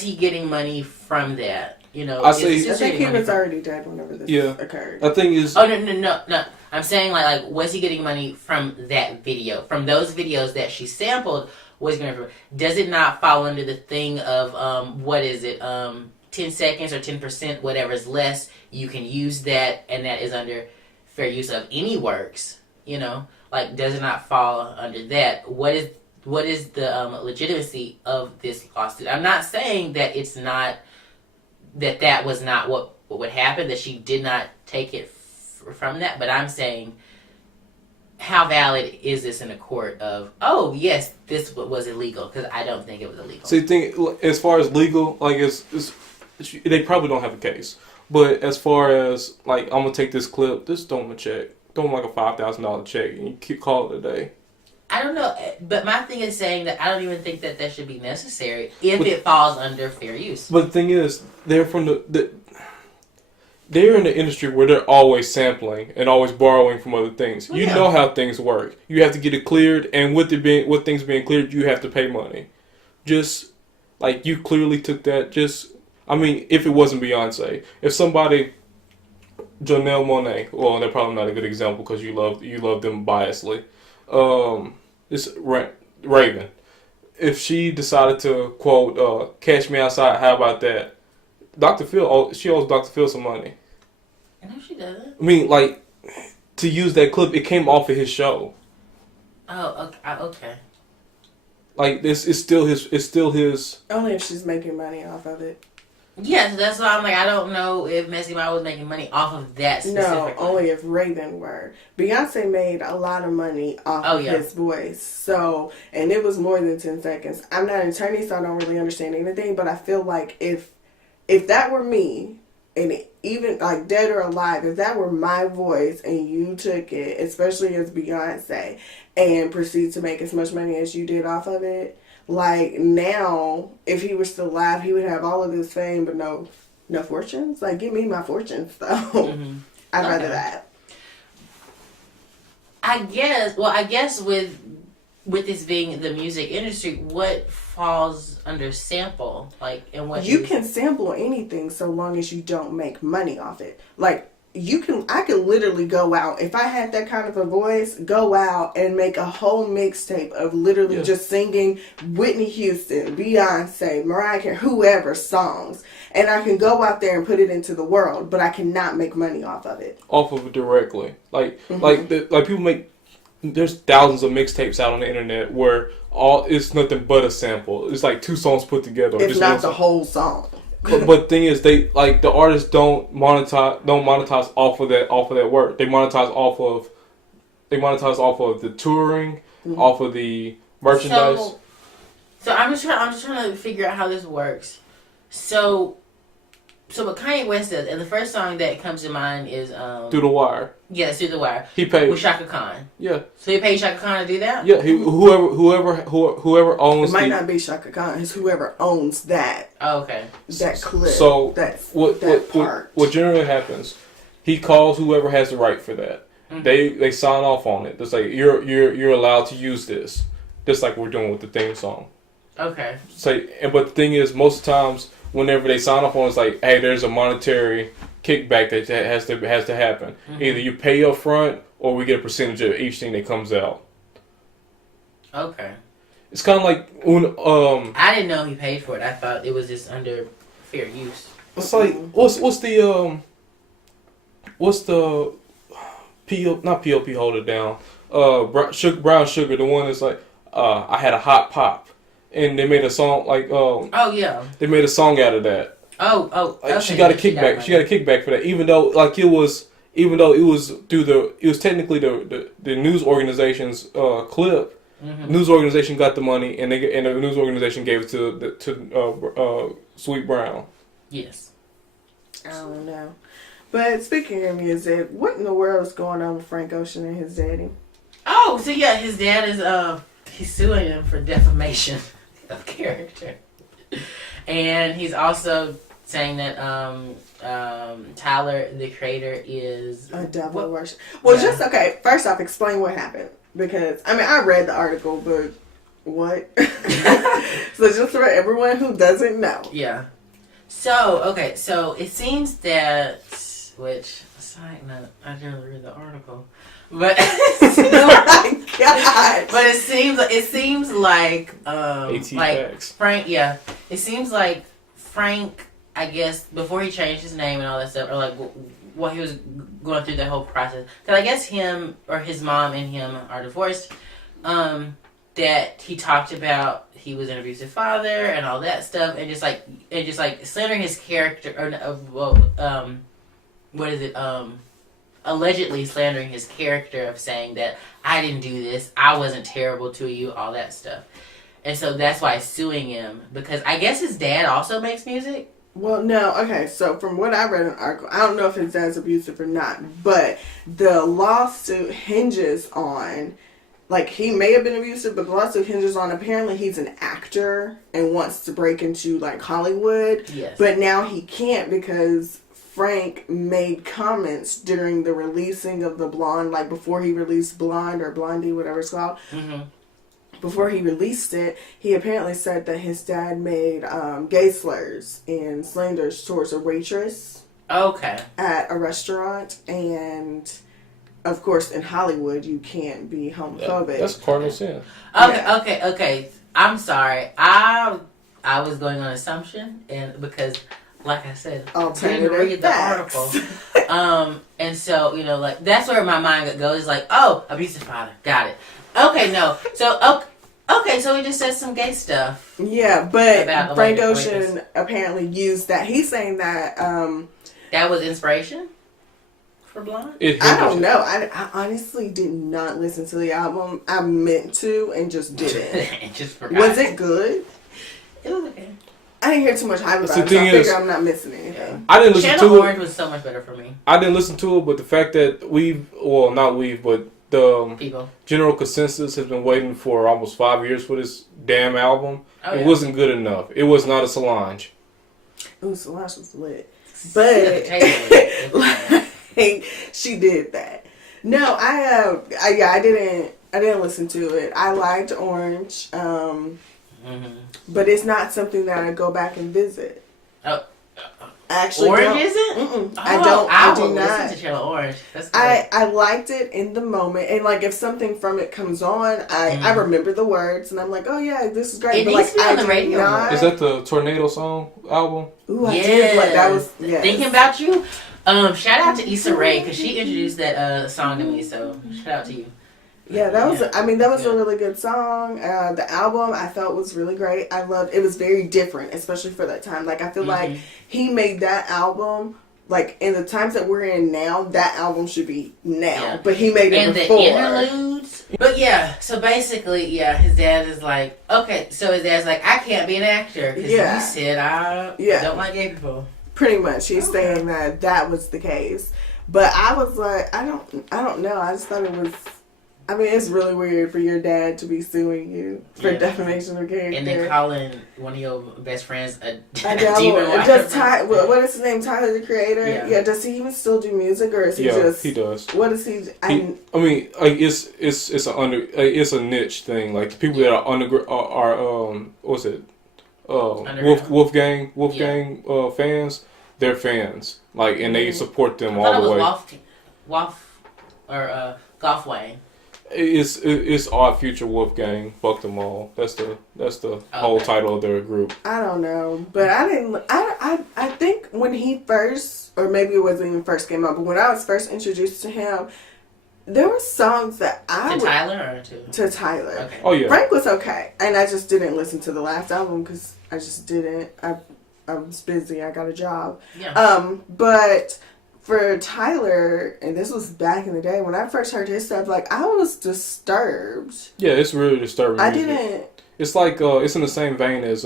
he getting money from that? I think he was already dead whenever this occurred. I think is. Oh no. I'm saying like was he getting money from that video? From those videos that she sampled? Does it not fall under the thing of what is it? 10 seconds or 10%, whatever's less, you can use that, and that is under fair use of any works. Does it not fall under that? What is the legitimacy of this lawsuit? I'm not saying that it's not that was not what would happen, that she did not take it from that, but I'm saying how valid is this in a court of, oh yes, this was illegal, because I don't think it was illegal. So you think as far as legal, they probably don't have a case, but as far as I'm gonna take this clip, just throw them a check, throw them like a $5,000 check, and you call it a day. I don't know, but my thing is saying that I don't even think that should be necessary if it falls under fair use. But the thing is, they're in the industry where they're always sampling and always borrowing from other things. You know how things work. You have to get it cleared, and with things being cleared, you have to pay money. Just you clearly took that. If it wasn't Beyonce, if somebody, Janelle Monáe, well, they're probably not a good example because you love them biasly. It's Raven. If she decided to quote "Catch Me Outside," how about that? Dr. Phil, she owes Dr. Phil some money. No, she doesn't. To use that clip, it came off of his show. Oh, okay. It's still his. Only if she's making money off of it. Yes, that's why I'm I don't know if Messy Mouth was making money off of that specifically. No, only if Raven were. Beyonce made a lot of money off of his voice. So, and it was more than 10 seconds. I'm not an attorney, so I don't really understand anything, but I feel like if that were me, and even dead or alive, if that were my voice and you took it, especially as Beyonce, and proceed to make as much money as you did off of it, now, if he were still alive, he would have all of this fame, but no fortunes. Give me my fortunes, though. Mm-hmm. I'd rather that. I guess with this being the music industry, what falls under sample? And what you can sample anything so long as you don't make money off it. I could literally go out, if I had that kind of a voice, go out and make a whole mixtape of literally just singing Whitney Houston, Beyonce, Mariah Carey, whoever songs. And I can go out there and put it into the world, but I cannot make money off of it. Off of it directly. People make, there's thousands of mixtapes out on the internet where it's nothing but a sample. It's 2 songs put together. It's not the whole song. But the thing is, they the artists don't monetize off of that work. They monetize off of the touring, off of the merchandise. So I'm just trying to figure out how this works. So what Kanye West does, and the first song that comes to mind is Through the Wire. Yes, Through the Wire. He paid with Shaka Khan. Yeah. So he paid Shaka Khan to do that? Yeah. Whoever owns. It might not be Shaka Khan. It's whoever owns that. Oh, okay. That clip. So that part. What generally happens? He calls whoever has the right for that. Mm-hmm. They sign off on it. It's you're allowed to use this, just like we're doing with the theme song. Okay. But the thing is, most times, whenever they sign off on it, it's hey, there's a monetary kickback that has to happen. Mm-hmm. Either you pay up front or we get a percentage of each thing that comes out. Okay. It's kind of like when I didn't know he paid for it. I thought it was just under fair use. It's what's the what's the not POP Hold It Down, Brown Sugar, the one that's like, I had a hot pop, and they made a song like they made a song out of that. Okay. She got a kickback. She got a kickback for that, even though it was technically the news organization's clip. Mm-hmm. News organization got the money, and the news organization gave it to Sweet Brown. Yes. I don't know. But speaking of music, what in the world is going on with Frank Ocean and his daddy? Oh, so yeah, his dad is he's suing him for defamation of character, and he's also saying that Tyler, the creator, is a devil worship. Well, just okay. First off, explain what happened, because I read the article, but what? So just for everyone who doesn't know, yeah. So it seems that, which side note, I didn't read the article, but oh my God. But it seems like facts. Frank, yeah, it seems like Frank, I guess, before he changed his name and all that stuff, or like while he was going through that whole process, because I guess him or his mom and him are divorced, that he talked about he was an abusive father and all that stuff, and just like slandering his character, or allegedly slandering his character of saying that I didn't do this, I wasn't terrible to you, all that stuff. And so that's why he's suing him, because I guess his dad also makes music. Well, no, okay, so from what I read in the article, I don't know if his dad's abusive or not, but the lawsuit hinges on, like, he may have been abusive, but the lawsuit hinges on apparently he's an actor and wants to break into, like, Hollywood. Yes. But now he can't because Frank made comments during the releasing of the Blonde, like, before he released Blonde or Blondie, whatever it's called. Mm-hmm. Before he released it, he apparently said that his dad made gay slurs and slanders towards a waitress. Okay. At a restaurant, and of course in Hollywood you can't be homophobic. That's cardinal sin. Okay. I'm sorry. I was going on assumption, and because, like I said, I didn't read the article. And so, like, that's where my mind goes, like, oh, abusive father, got it. Okay, no. So, okay, so he just said some gay stuff. Yeah, but Frank Ocean apparently used that. He's saying that that was inspiration for Blonde? I don't know. I honestly did not listen to the album. I meant to and just didn't. Just forgot. Was it good? It was okay. I didn't hear too much hype about it, so I figure I'm not missing anything. Yeah. I didn't listen Channel to Orange was so much better for me. I didn't listen to it, but the fact that but the general consensus has been waiting for almost 5 years for this damn album. It wasn't good enough. It was not a Solange. Ooh, Solange was lit. But like, she did that. No, I didn't listen to it. I liked Orange. But it's not something that I go back and visit. Oh. Actually, Orange isn't? Mm-mm. I do not. Listen to Channel Orange. That's good. I liked it in the moment, and like if something from it comes on, I remember the words, and I'm like, oh yeah, this is great. It needs to be on the radio. Is that the Tornado Song album? Ooh, I did. Like that was Thinking About You. Shout out to Issa Rae because she introduced that song to me. So shout out to you. Yeah, that was. I mean, that was a really good song. The album I felt was really great. I loved. It was very different, especially for that time. Like I feel like he made that album. Like in the times that we're in now, that album should be now. Yeah. But he made it before. And the interludes. But yeah, so basically, his dad is like, okay. So his dad's like, I can't be an actor because you said I don't like gay people. Pretty much, he's saying that was the case. But I was like, I don't know. I just thought it was. I mean, it's really weird for your dad to be suing you for defamation of character. And then calling one of your best friends a demon. What is his name? Tyler, the creator? Yeah. Does he even still do music, or is he just... he does. What is he... I mean, like, it's a niche thing. Like, the people that are what's it? Wolfgang fans, they're fans. Like, and they support them all the way. Golf Wayne. It's Odd Future Wolfgang. Fuck them all. That's the whole title of their group. I don't know, but I think when he first, or maybe it wasn't even first came out, but when I was first introduced to him, there were songs that Tyler or to Tyler. Okay. Oh yeah. Frank was okay, and I just didn't listen to the last album because I just didn't. I was busy. I got a job. Yeah. But for Tyler, and this was back in the day when I first heard his stuff, like I was disturbed. Yeah, it's really disturbing. I music. didn't. It's like it's in the same vein as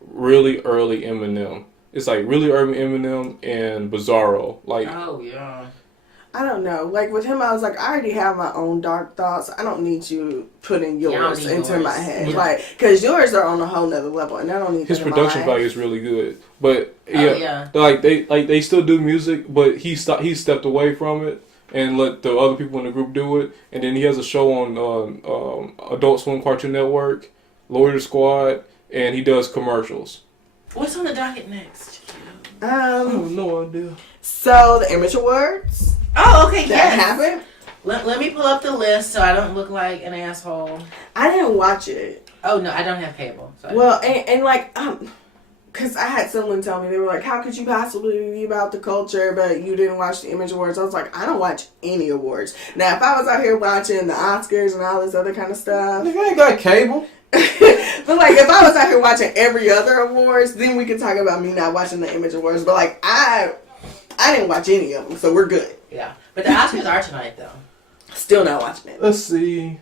really early Eminem. It's like really early Eminem and Bizarro. Like, oh yeah. I don't know. Like with him, I was like, I already have my own dark thoughts. I don't need you putting yours into my head. Yeah. Like, because yours are on a whole nother level, and I don't need his production value is really good. But yeah. like they still do music, but he stepped away from it and let the other people in the group do it. And then he has a show on Adult Swim Cartoon Network, Lawyer Squad, and he does commercials. What's on the docket next? I have no idea. So the Image Awards. Oh, okay, That yes. happened. Let me pull up the list so I don't look like an asshole. I didn't watch it. Oh no, I don't have cable. So Well, and like, because I had someone tell me, they were like, how could you possibly be about the culture, but you didn't watch the Image Awards? I was like, I don't watch any awards. Now, if I was out here watching the Oscars and all this other kind of stuff. Nigga, I ain't got cable. But like, if I was out here watching every other awards, then we could talk about me not watching the Image Awards. But like, I didn't watch any of them, so we're good. yeah, but the Oscars are tonight though. Still not watching it. Let's see.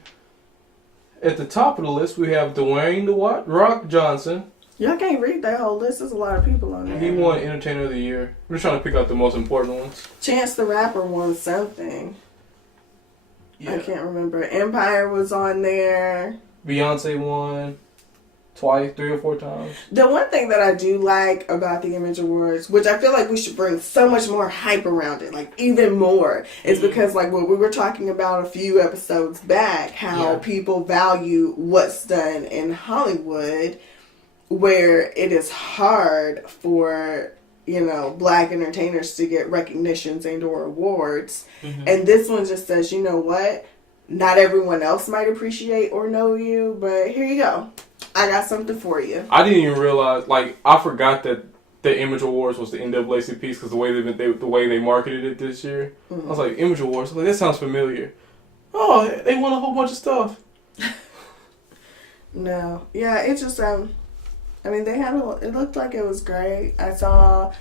At the top of the list, we have Dwayne "The Rock" Johnson. Y'all can't read that whole list. There's a lot of people on there. He won Entertainer of the Year. We're just trying to pick out the most important ones. Chance the Rapper won something. I can't remember. Empire was on there. Beyonce won twice, 3 or 4 times. The one thing that I do like about the Image Awards, which I feel like we should bring so much more hype around it, like even more, is because like what we were talking about a few episodes back, how people value what's done in Hollywood, where it is hard for, you know, black entertainers to get recognitions and or awards. Mm-hmm. And this one just says, you know what? Not everyone else might appreciate or know you, but here you go. I got something for you. I didn't even realize, like, I forgot that the Image Awards was the NAACP piece because the way they marketed it this year. Mm-hmm. I was like, Image Awards? I was like, that sounds familiar. Oh, they won a whole bunch of stuff. No. Yeah, it just, I mean, it looked like it was great. I saw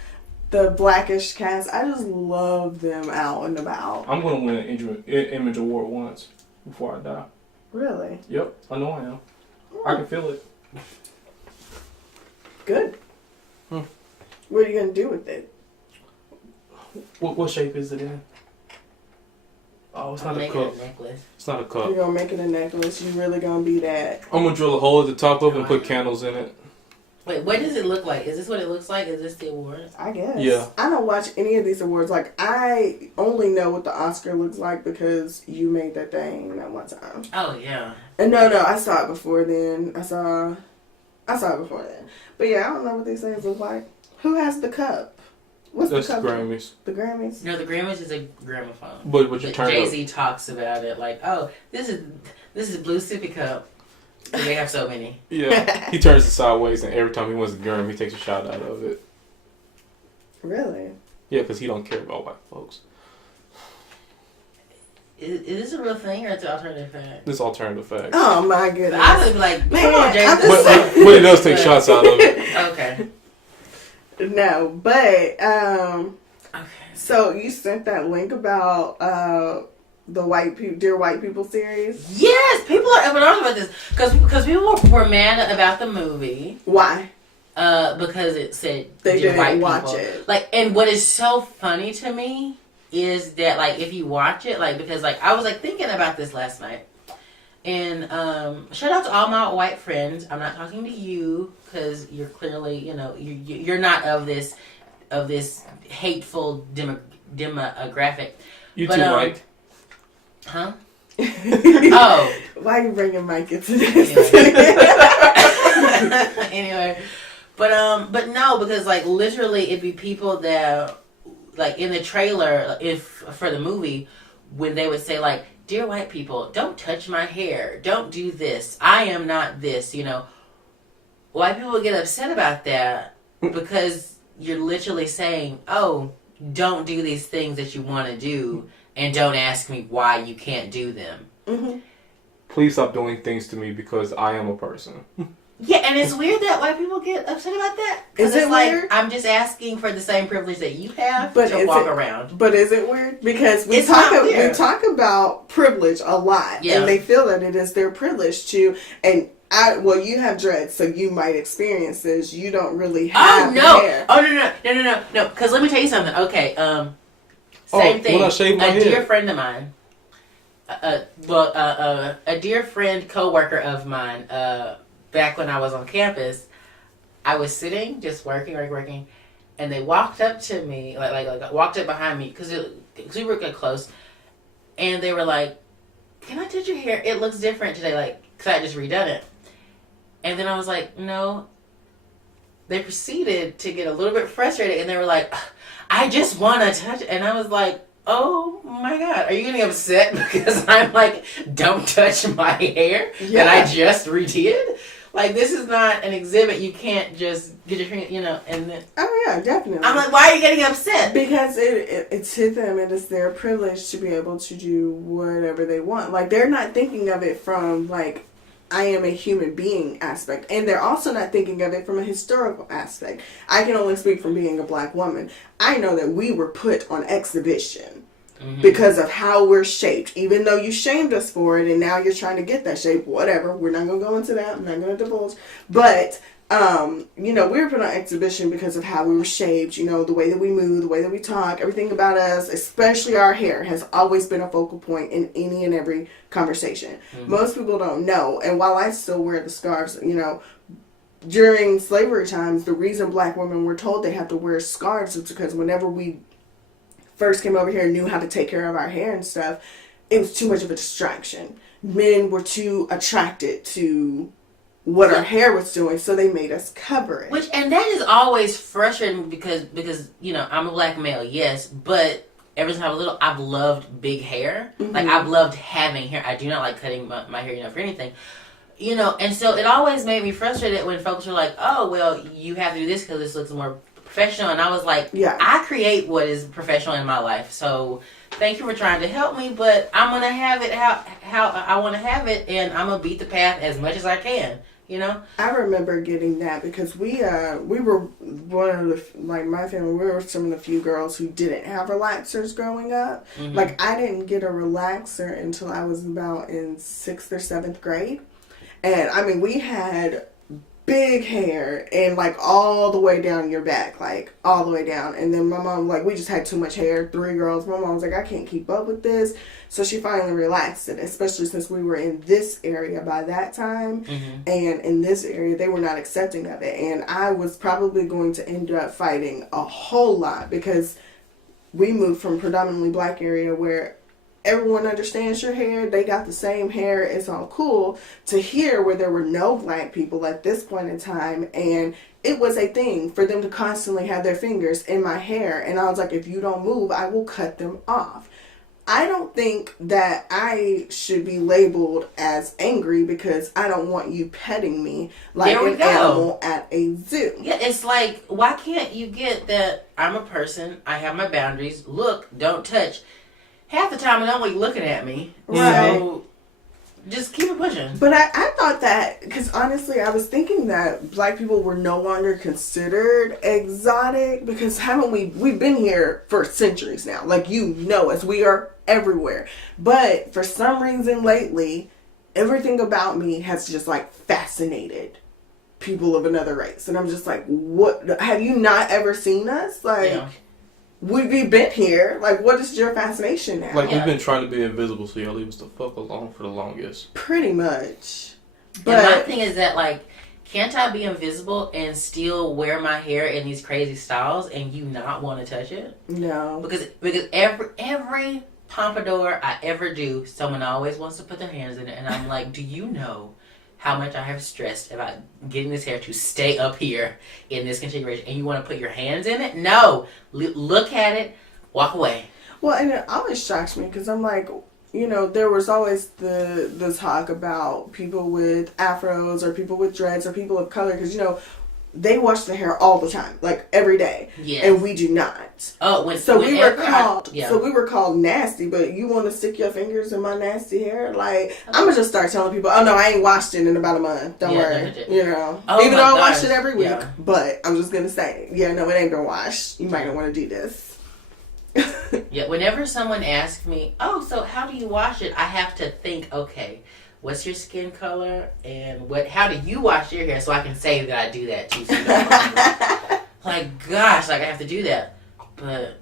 the Blackish cast. I just love them out and about. I'm going to win an Image Award once before I die. Really? Yep, I know I am. I can feel it. Good. What are you going to do with it? What shape is it in? Oh, it's not a cup. It's not a cup. You're going to make it a necklace. You really going to be that. I'm going to drill a hole at the top of it and put candles in it. Wait, what does it look like? Is this what it looks like? Is this the award? I guess. Yeah. I don't watch any of these awards. Like, I only know what the Oscar looks like because you made that thing that one time. Oh, yeah. And no, I saw it before then. I saw it before then. But yeah, I don't know what these things look like. Who has the cup? What's That's the cup? The Grammys. The Grammys? No, the Grammys is a gramophone. But you turn Jay-Z talks about it like, oh, this is Blue Sippy Cup. They have so many. Yeah. He turns it sideways, and every time he wins the Grammy, he takes a shot out of it. Really? Yeah, because he don't care about white folks. Is this a real thing, or it's an alternative fact? This alternative fact. Oh, my goodness. I would be like, man, come on, Jay-Z. But it does take shots out of it. Okay. No, but, okay. So you sent that link about, the Dear White People series? Yes, people are talking about this because people were mad about the movie. Why? Because it said they Dear didn't White watch People. it. Like, and what is so funny to me is that, like, if you watch it, like, because, like, I was, like, thinking about this last night, and shout out to all my white friends. I'm not talking to you because you're clearly, you know, you're not of this hateful demographic. You too, Mike. Huh? Oh. Why are you bringing Mike into this? Anyway. But no, because like literally it'd be people that like in the trailer for the movie when they would say like dear white people, don't touch my hair. Don't do this. I am not this, you know. White people get upset about that because you're literally saying, oh, don't do these things that you want to do and don't ask me why you can't do them. Mm-hmm. Please stop doing things to me because I am a person. Yeah, and it's weird that white people get upset about that. Is it like, weird? I'm just asking for the same privilege that you have but to walk around. But is it weird? Because we It's talk about privilege a lot, yeah. and they feel that it is their privilege to. And you have dreads, so you might experience this. You don't really have hair. Oh no. Because let me tell you something. Okay, same thing. When I shave my a head. dear friend of mine. A dear friend, co-worker of mine. Back when I was on campus, I was sitting, just working, and they walked up to me, like walked up behind me, because we were getting close, and they were like, "Can I touch your hair? It looks different today," like, because I had just redone it. And then I was like, "No." They proceeded to get a little bit frustrated, and they were like, "I just want to touch it," and I was like, oh my God, are you getting upset because I'm like, don't touch my hair that I just redid? Like, this is not an exhibit. You can't just get your hair, you know, and then... Oh, yeah, definitely. I'm like, why are you getting upset? Because it's to them. It is their privilege to be able to do whatever they want. Like, they're not thinking of it from, like, I am a human being aspect. And they're also not thinking of it from a historical aspect. I can only speak from being a black woman. I know that we were put on exhibition because of how we're shaped. Even though you shamed us for it and now you're trying to get that shape, whatever. We're not going to go into that. I'm not going to divulge. But, you know, we were put on exhibition because of how we were shaped. You know, the way that we move, the way that we talk, everything about us, especially our hair, has always been a focal point in any and every conversation. Most people don't know. And while I still wear the scarves, you know, during slavery times, the reason black women were told they have to wear scarves is because whenever we first came over here and knew how to take care of our hair and stuff, it was too much of a distraction. Men were too attracted to what our hair was doing, so they made us cover it. And that is always frustrating because you know, I'm a black male, yes, but ever since I was little, I've loved big hair. Like, I've loved having hair. I do not like cutting my hair, you know, for anything. You know, and so it always made me frustrated when folks were like, oh, well, you have to do this because this looks more professional. And I was like, I create what is professional in my life. So thank you for trying to help me, but I'm going to have it how I want to have it, and I'm going to beat the path as much as I can. You know? I remember getting that because we were one of the, like, my family, we were some of the few girls who didn't have relaxers growing up. Like, I didn't get a relaxer until I was about in 6th or 7th grade. And, I mean, we had big hair and, like, all the way down your back, like, all the way down. And then my mom, like, we just had too much hair, 3 girls. My mom was like, I can't keep up with this. So she finally relaxed it, especially since we were in this area by that time. And in this area, they were not accepting of it. And I was probably going to end up fighting a whole lot because we moved from predominantly black area where everyone understands your hair, they got the same hair, it's all cool, to here where there were no black people at this point in time, and it was a thing for them to constantly have their fingers in my hair, and I was like, if you don't move, I will cut them off. I don't think that I should be labeled as angry because I don't want you petting me like an animal at a zoo. Yeah, it's like, why can't you get that I'm a person, I have my boundaries, look, don't touch. Half the time, I don't want you looking at me. Right. So, just keep it pushing. But I thought that, because honestly, I was thinking that black people were no longer considered exotic, because we've been here for centuries now. Like, you know us, we are everywhere. But for some reason lately, everything about me has just, like, fascinated people of another race. And I'm just like, what? Have you not ever seen us? Like, we've been here. Like, what is your fascination now? Like, we've been trying to be invisible, so y'all leave us the fuck alone for the longest. Pretty much. But and my thing is that, like, can't I be invisible and still wear my hair in these crazy styles and you not want to touch it? No. Because every pompadour I ever do, someone always wants to put their hands in it, and I'm like, do you know how much I have stressed about getting this hair to stay up here in this configuration, and you want to put your hands in it? No. Look at it, walk away. Well, and it always shocks me because I'm like, you know, there was always the talk about people with afros or people with dreads or people of color, because, you know, they wash their hair all the time, like every day. Yes. And we do not. Oh, we were called nasty, but you want to stick your fingers in my nasty hair? Like, I'm going to just start telling people, oh no, I ain't washed it in about a month. Don't worry. You know. Even though I wash it every week. Yeah. But I'm just going to say, yeah, no, it ain't been washed. You might not want to do this. Yeah, whenever someone asks me, oh, so how do you wash it? I have to think, okay, what's your skin color, and how do you wash your hair, so I can say that I do that too. So you don't like, gosh, like I have to do that. But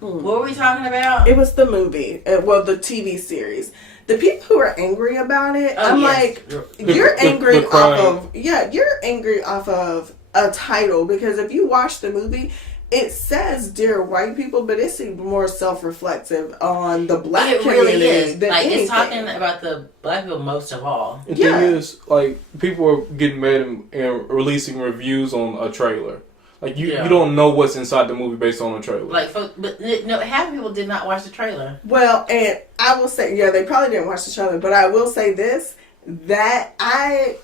what were we talking about? It was the movie, well, the TV series. The people who are angry about it, I'm like, you're angry off of a title, because if you watch the movie, it says "Dear White People," but it seems more self-reflexive on the black community than like anything. It's talking about the black people most of all. The thing is, like, people are getting mad and releasing reviews on a trailer. Like, you don't know what's inside the movie based on a trailer. Like, but no, half people did not watch the trailer. Well, and I will say, they probably didn't watch the trailer, but I will say this.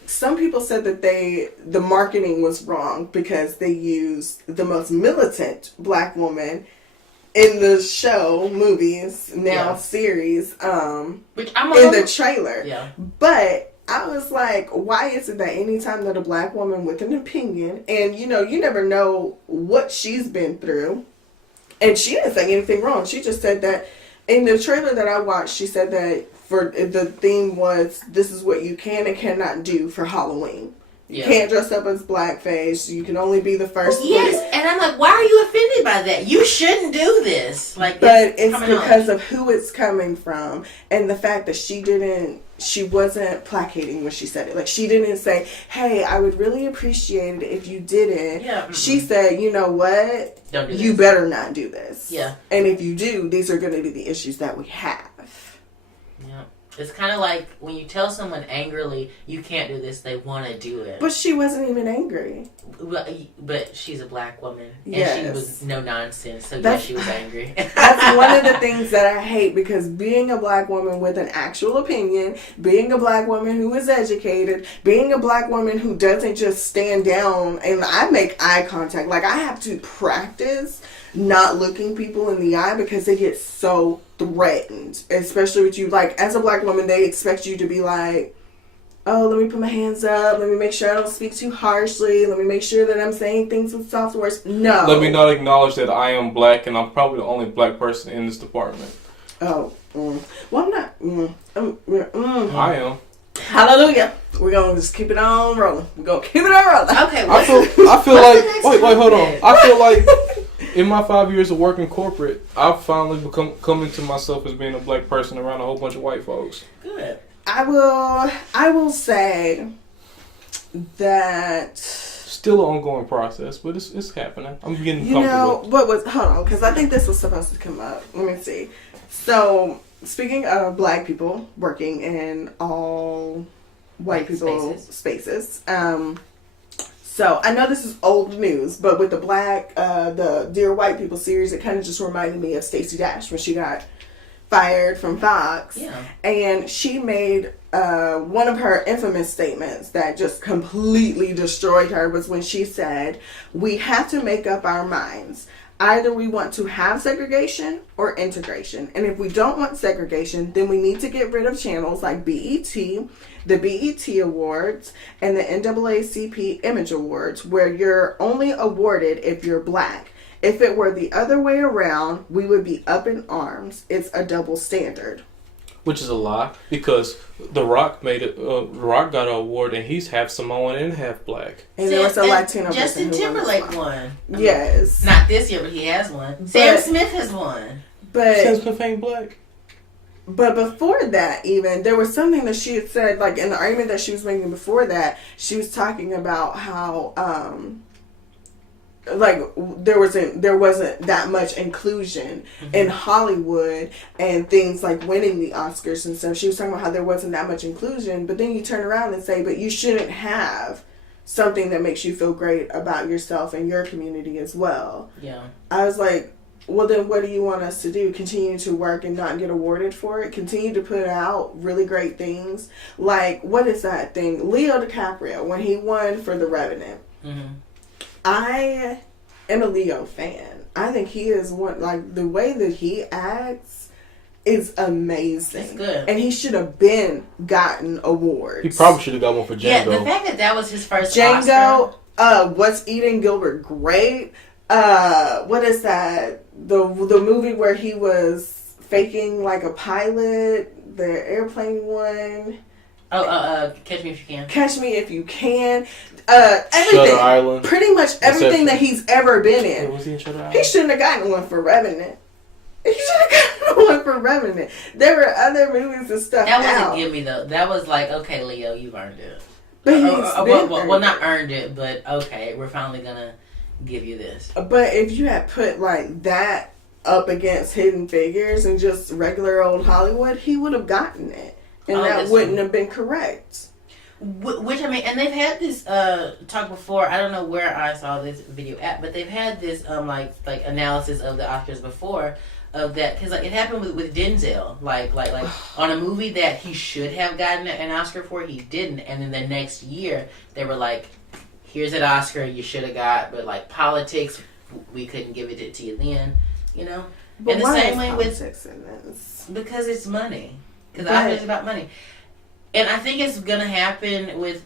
Some people said that the marketing was wrong because they used the most militant black woman in the show, movies, series, which I'm in the trailer. Yeah. But I was like, why is it that anytime that a black woman with an opinion, and you never know what she's been through, and she didn't say anything wrong. She just said that in the trailer that I watched, she said that for the theme was, this is what you can and cannot do for Halloween. You can't dress up as blackface. You can only be the first. Yes, and I'm like, why are you offended by that? You shouldn't do this. Like, but it's because of who it's coming from, and the fact that she wasn't placating when she said it. Like, she didn't say, hey, I would really appreciate it if you didn't. Yeah. She said, you know what? Don't do this. You better not do this. Yeah. And if you do, these are going to be the issues that we have. Yeah. It's kind of like when you tell someone angrily, you can't do this, they want to do it. But she wasn't even angry. But she's a black woman. And she was no nonsense, so she was angry. That's one of the things that I hate, because being a black woman with an actual opinion, being a black woman who is educated, being a black woman who doesn't just stand down, and I make eye contact. Like, I have to practice not looking people in the eye because they get so threatened, especially with you. Like, as a black woman, they expect you to be like, oh, let me put my hands up, let me make sure I don't speak too harshly, let me make sure that I'm saying things with soft words. No. Let me not acknowledge that I am black and I'm probably the only black person in this department. Oh. Well, I'm not. I am. Hallelujah. We're going to just keep it on rolling. We're going to keep it on rolling. Okay. I feel like, wait, hold on. I feel like in my 5 years of working corporate, I've finally come into myself as being a black person around a whole bunch of white folks. Good. I will say that still an ongoing process, but it's happening. I'm getting comfortable. Hold on, because I think this was supposed to come up. Let me see. So, speaking of black people working in all white people spaces, so I know this is old news, but with the Dear White People series, it kind of just reminded me of Stacey Dash when she got fired from Fox. Yeah. And she made one of her infamous statements that just completely destroyed her was when she said, we have to make up our minds. Either we want to have segregation or integration. And if we don't want segregation, then we need to get rid of channels like BET, the BET Awards, and the NAACP Image Awards, where you're only awarded if you're black. If it were the other way around, we would be up in arms. It's a double standard. Which is a lie, because The Rock made it. The Rock got an award, and he's half Samoan and half black. And there was a Latino person Justin Timberlake won. Yes, not this year, but he has one. Sam Smith has won. But Sam Smith ain't black. But before that, even there was something that she had said, like in the argument that she was making before that, she was talking about how like there wasn't that much inclusion in Hollywood and things like winning the Oscars and stuff. She was talking about how there wasn't that much inclusion, but then you turn around and say, but you shouldn't have something that makes you feel great about yourself and your community as well. Yeah. I was like, well, then what do you want us to do? Continue to work and not get awarded for it? Continue to put out really great things? Like, what is that thing? Leo DiCaprio, when he won for The Revenant. Mm-hmm. I am a Leo fan. I think he is one, like, the way that he acts is amazing. It's good. And he should have gotten awards. He probably should have got one for Django. Yeah, the fact that was his first Django, Oscar. What's Eating Gilbert Grape? What is that? The movie where he was faking like a pilot, the airplane one. Catch Me If You Can. Catch Me If You Can. Everything. Shutter Island. Pretty much everything that he's ever been in. Was he in Shutter Island? He shouldn't have gotten one for Revenant. He should have gotten one for Revenant. There were other movies and stuff. That wasn't give me though. That was like, okay, Leo, you've earned it. But well, not earned it, but okay, we're finally gonna give you this. But if you had put like that up against Hidden Figures and just regular old Hollywood, he would have gotten it, and that wouldn't have been correct. Which, I mean, and they've had this talk before. I don't know where I saw this video at, but they've had this like analysis of the Oscars before of that, because like it happened with Denzel, like on a movie that he should have gotten an Oscar for, he didn't, and then the next year they were like, here's an Oscar you should have got, but like politics, we couldn't give it to you then, you know. But and the same way with in this? Because it's money, because Oscars is about money, and I think it's gonna happen with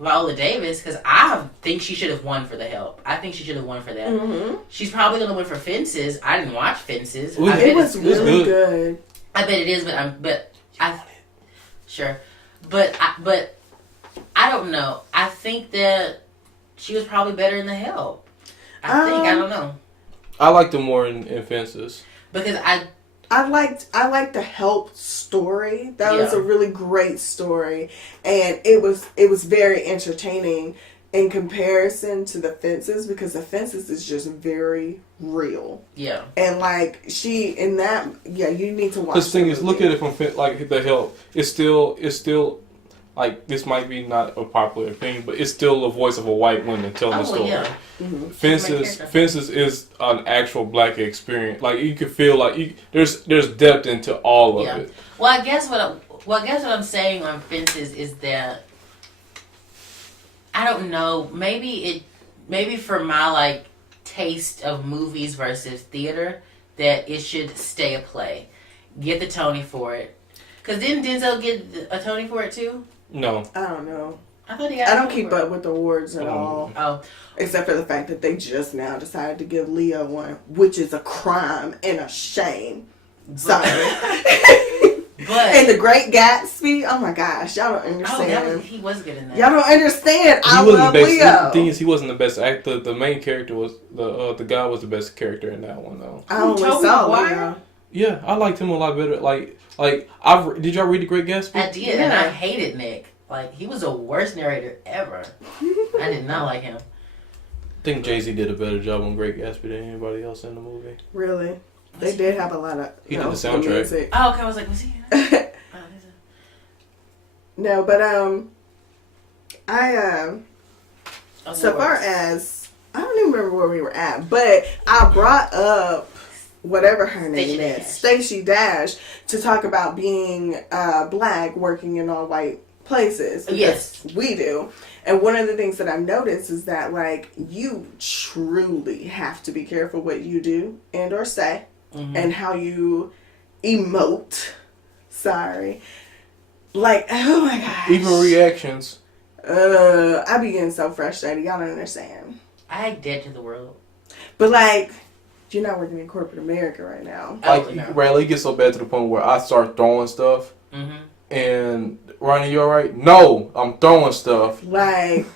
Viola Davis, because I think she should have won for The Help. I think she should have won for that. Mm-hmm. She's probably gonna win for Fences. I didn't watch Fences. It was really good. I bet it is, but I don't know. I think that she was probably better in The Help. I don't know. I liked her more in Fences. Because I liked The Help story. That was a really great story, and it was very entertaining in comparison to The Fences, because The Fences is just very real. Yeah. And like you need to watch. This thing is, look at it from like The Help. It's still like, this might be not a popular opinion, but it's still the voice of a white woman telling the story. Yeah. Mm-hmm. Fences is an actual black experience. Like, you can feel like there's depth into all of it. Well, I guess what I'm saying on Fences is that I don't know. Maybe for my like taste of movies versus theater, that it should stay a play. Get the Tony for it. Because didn't Denzel get a Tony for it too? No. I don't know. I thought he got I don't keep up with the awards at all. Oh. Except for the fact that they just now decided to give Leo one, which is a crime and a shame. Sorry. And The Great Gatsby, oh my gosh, y'all don't understand. He was good in that. Y'all don't understand. I love Leo. The thing is, he wasn't the best actor. The main character was the guy was the best character in that one though. I only saw Leo. Yeah, I liked him a lot better. Like did y'all read The Great Gatsby? I did, and I hated Nick. Like, he was the worst narrator ever. I did not like him. I think Jay-Z did a better job on Great Gatsby than anybody else in the movie. Really? They did have a lot of. He did the soundtrack. Music. Oh, okay. I was like, was he? No, but so far as I don't even remember where we were at, but I brought up whatever her name is, Stacey Dash, to talk about being black working in all white places. Yes, we do. And one of the things that I've noticed is that, like, you truly have to be careful what you do and or say, and how you emote. Sorry. Like, oh my gosh. Even reactions. I be getting so frustrated. Y'all don't understand. I act dead to the world. But, like, you're not working in corporate America right now. Like, Riley gets so bad to the point where I start throwing stuff. Mm-hmm. And, Ronnie, you alright? No, I'm throwing stuff. Like,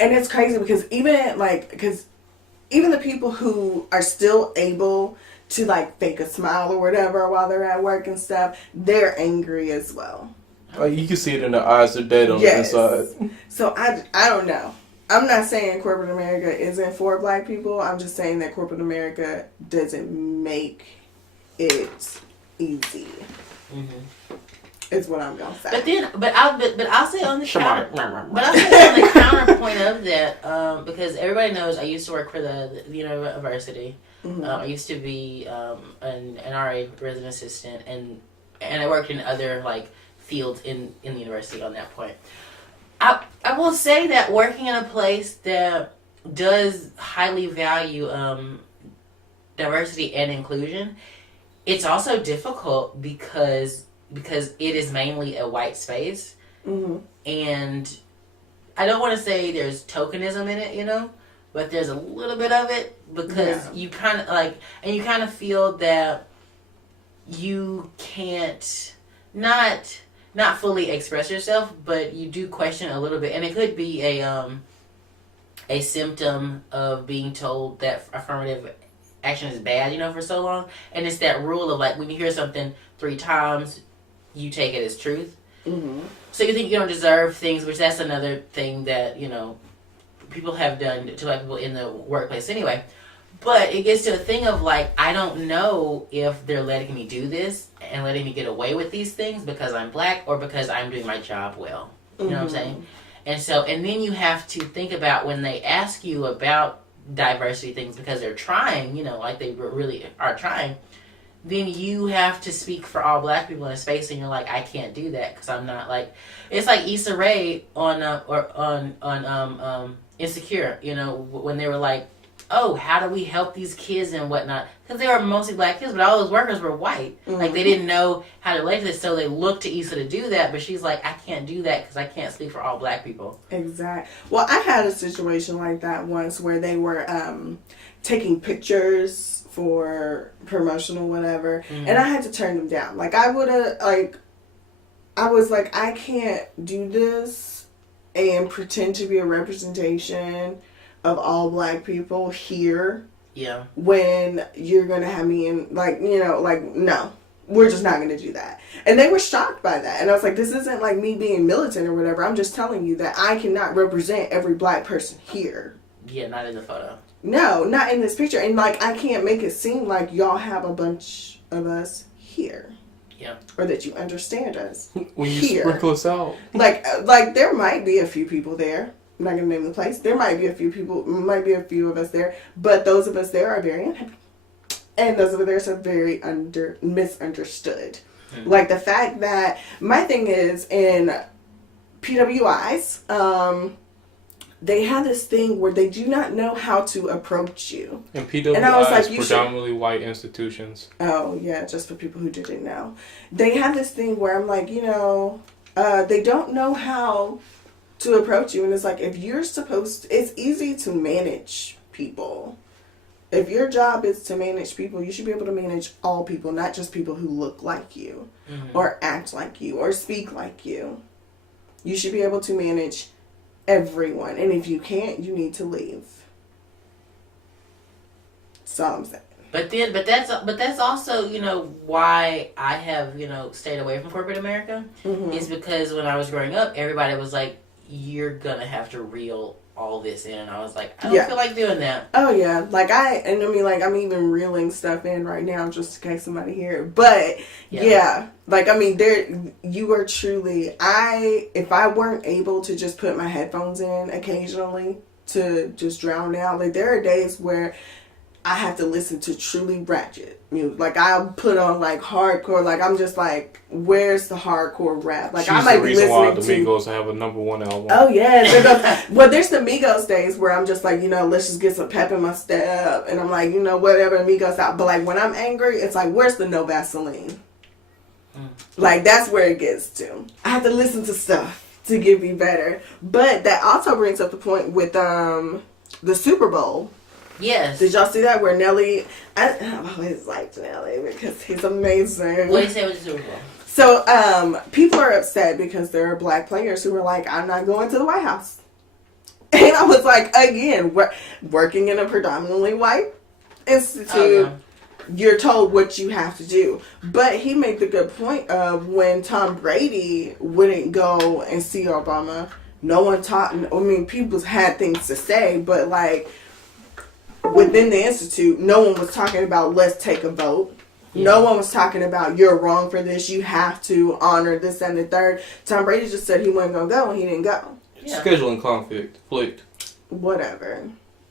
and it's crazy because even the people who are still able to, like, fake a smile or whatever while they're at work and stuff, they're angry as well. Like, you can see it in their eyes. They're dead on the inside. So I don't know. I'm not saying corporate America isn't for black people. I'm just saying that corporate America doesn't make it easy. Mm-hmm. Is what I'm gonna say. But I'll say on the counterpoint of that, because everybody knows I used to work for the university. Mm-hmm. I used to be an RA, resident assistant, and I worked in other like fields in the university on that point. I will say that working in a place that does highly value diversity and inclusion, it's also difficult because it is mainly a white space. Mm-hmm. And I don't want to say there's tokenism in it, but there's a little bit of it because you kind of feel that you can't not fully express yourself, but you do question a little bit, and it could be a symptom of being told that affirmative action is bad, for so long. And it's that rule of like when you hear something 3 times, you take it as truth. Mm-hmm. So you think you don't deserve things, which that's another thing that, people have done to like people in the workplace anyway. But it gets to a thing of like, I don't know if they're letting me do this and letting me get away with these things because I'm black or because I'm doing my job well. You know what I'm saying? And then you have to think about when they ask you about diversity things because they're trying, like they really are trying, then you have to speak for all black people in a space, and you're like, I can't do that because I'm not like. It's like Issa Rae on Insecure, when they were like, oh, how do we help these kids and whatnot? Because they were mostly black kids, but all those workers were white. Mm-hmm. Like they didn't know how to relate to this, so they looked to Issa to do that. But she's like, I can't do that because I can't speak for all black people. Exactly. Well, I had a situation like that once where they were taking pictures for promotional whatever, and I had to turn them down. Like I would have I was like, I can't do this and pretend to be a representation of all black people here. Yeah. When you're gonna have me in no. We're just not gonna do that. And they were shocked by that. And I was like, this isn't like me being militant or whatever. I'm just telling you that I cannot represent every black person here. Yeah, not in the photo. No, not in this picture. And like I can't make it seem like y'all have a bunch of us here. Yeah. Or that you understand us. When you sprinkle us out. Like there might be a few people there. I'm not going to name the place. There might be a few of us there, but those of us there are very unhappy. And those of us are very misunderstood. Mm-hmm. Like the fact that, my thing is, in PWIs, they have this thing where they do not know how to approach you. And PWIs, like, predominantly white institutions. Oh, yeah, just for people who didn't know. They have this thing where I'm like, they don't know how to approach you, and it's like, if you're it's easy to manage people. If your job is to manage people, you should be able to manage all people, not just people who look like you, or act like you, or speak like you. You should be able to manage everyone, and if you can't, you need to leave. That's all I'm saying. But that's also, why I have, stayed away from corporate America, is because when I was growing up, everybody was like, you're gonna have to reel all this in, and I was like, I don't feel like doing that. Oh yeah, I'm even reeling stuff in right now just in case somebody hear it. But you are truly, if I weren't able to just put my headphones in occasionally to just drown out, like there are days where I have to listen to truly ratchet music. Like I'll put on like hardcore. Like I'm just like, where's the hardcore rap? Like I might be listening why the Migos have a #1 album. Oh yeah, well there's the Migos days where I'm just like, let's just get some pep in my step, and I'm like, whatever Migos out. But like when I'm angry, it's like, where's the No Vaseline? Like that's where it gets to. I have to listen to stuff to get me better. But that also brings up the point with the Super Bowl. Yes. Did y'all see that where Nelly? I always liked Nelly because he's amazing. What did you say with the Super Bowl? So, people are upset because there are black players who are like, I'm not going to the White House. And I was like, again, working in a predominantly white institute, you're told what you have to do. But he made the good point of when Tom Brady wouldn't go and see Obama, no one people had things to say, but like, within the institute, no one was talking about let's take a vote Yeah. No one was talking about you're wrong for this. You have to honor this and the third. Tom Brady just said he wasn't gonna go, and he didn't go. Yeah. Scheduling conflict. Whatever.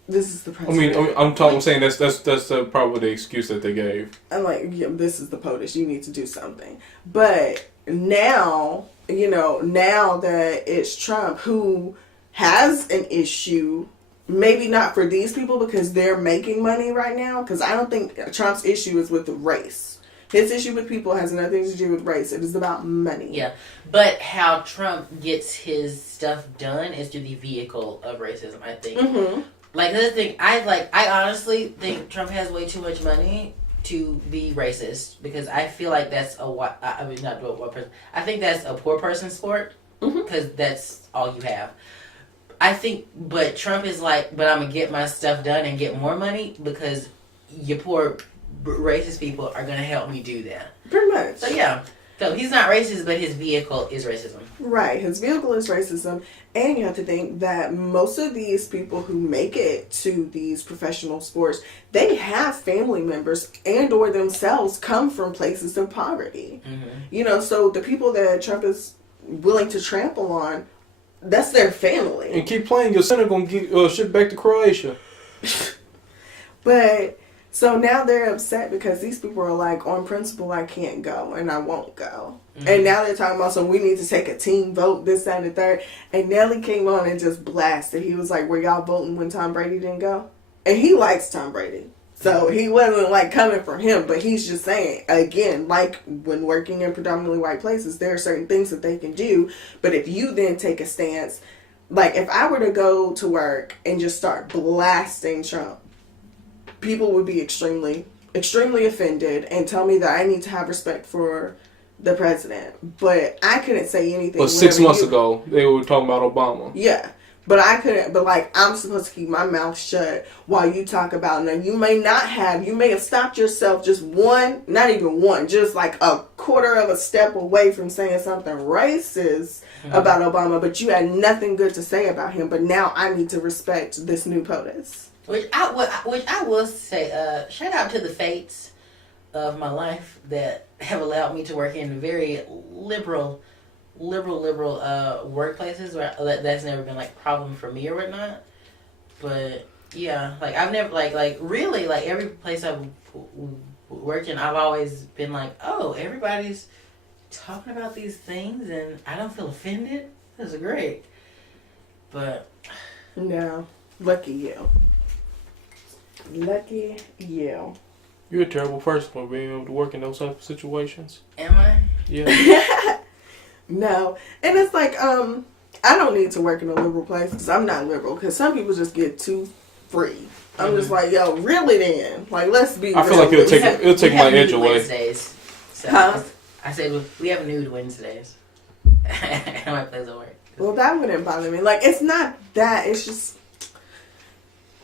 This is the president. I'm saying that's probably the excuse that they gave. I'm like, yeah, this is the POTUS. You need to do something. But now, now that it's Trump who has an issue. Maybe not for these people because they're making money right now. Because I don't think Trump's issue is with race. His issue with people has nothing to do with race. It is about money. Yeah. But how Trump gets his stuff done is through the vehicle of racism, I think. Mm-hmm. Like, the other thing, I honestly think Trump has way too much money to be racist. Because I feel like that's I think that's a poor person's sport. Because that's all you have. I think, but Trump is like, but I'm going to get my stuff done and get more money because your poor racist people are going to help me do that. Pretty much. So, yeah. So, he's not racist, but his vehicle is racism. Right. His vehicle is racism. And you have to think that most of these people who make it to these professional sports, they have family members and or themselves come from places of poverty. Mm-hmm. So the people that Trump is willing to trample on, that's their family. And keep playing, your center gonna get shipped back to Croatia. But so now they're upset because these people are like, on principle, I can't go and I won't go. Mm-hmm. And now they're talking about, so we need to take a team vote, this, that, and the third. And Nelly came on and just blasted. He was like, were y'all voting when Tom Brady didn't go? And he likes Tom Brady. So he wasn't like coming for him, but he's just saying, again, like when working in predominantly white places, there are certain things that they can do. But if you then take a stance, like if I were to go to work and just start blasting Trump, people would be extremely, extremely offended and tell me that I need to have respect for the president. But I couldn't say anything. But 6 months ago, they were talking about Obama. Yeah. But I couldn't, I'm supposed to keep my mouth shut while you talk about, now you may have stopped yourself just not even one, just like a quarter of a step away from saying something racist about Obama, but you had nothing good to say about him, but now I need to respect this new POTUS. Which I will say, shout out to the fates of my life that have allowed me to work in very liberal workplaces where that's never been like a problem for me or whatnot. But yeah, like I've never like really like every place I've worked in, I've always been like, oh, everybody's talking about these things and I don't feel offended. This is great. But no, lucky you. Lucky you. You're a terrible person for being able to work in those type of situations. Am I? Yeah. No. And it's like, I don't need to work in a liberal place because I'm not liberal. Because some people just get too free. I'm just like, yo, really then? Like, let's be I feel like it'll take my edge away. Wednesdays. So I said, we have nude Wednesdays. My place will work. Well, that wouldn't bother me. Like, it's not that. It's just,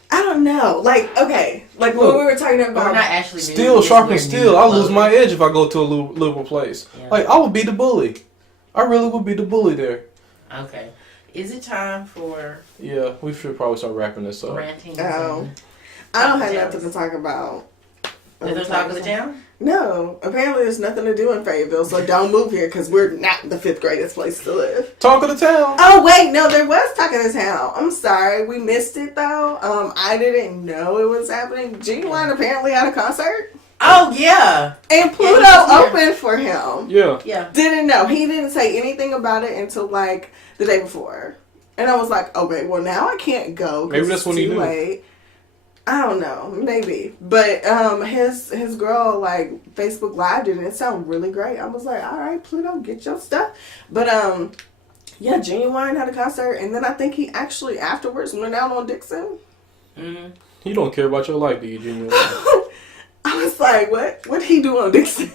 I don't know. Like, okay. Like, when we were talking about... We're not actually steel sharpens steel. I'll lose my edge if I go to a liberal place. Yeah. Like, I would be the bully. I really would be the bully there. Okay. Is it time for... Yeah, we should probably start wrapping this up. Ranting. I don't have nothing to talk about. Is there talk of the town? No. Apparently there's nothing to do in Fayetteville, so don't move here because we're not the 5th greatest place to live. Talk of the town. Oh, wait. No, there was talk of the town. I'm sorry. We missed it, though. I didn't know it was happening. Genuine apparently had a concert. Oh, yeah. And Pluto opened for him. Yeah. Yeah. Didn't know. He didn't say anything about it until, like, the day before. And I was like, okay, well, now I can't go. Maybe that's when he knew. Late. I don't know. Maybe. But his girl, like, Facebook Lived it, and it sounded really great. I was like, all right, Pluto, get your stuff. But, yeah, Genuine had a concert. And then I think he actually afterwards went out on Dixon. Mm-hmm. He don't care about your life, do you, Genuine? I was like, what? What'd he do on Dixon?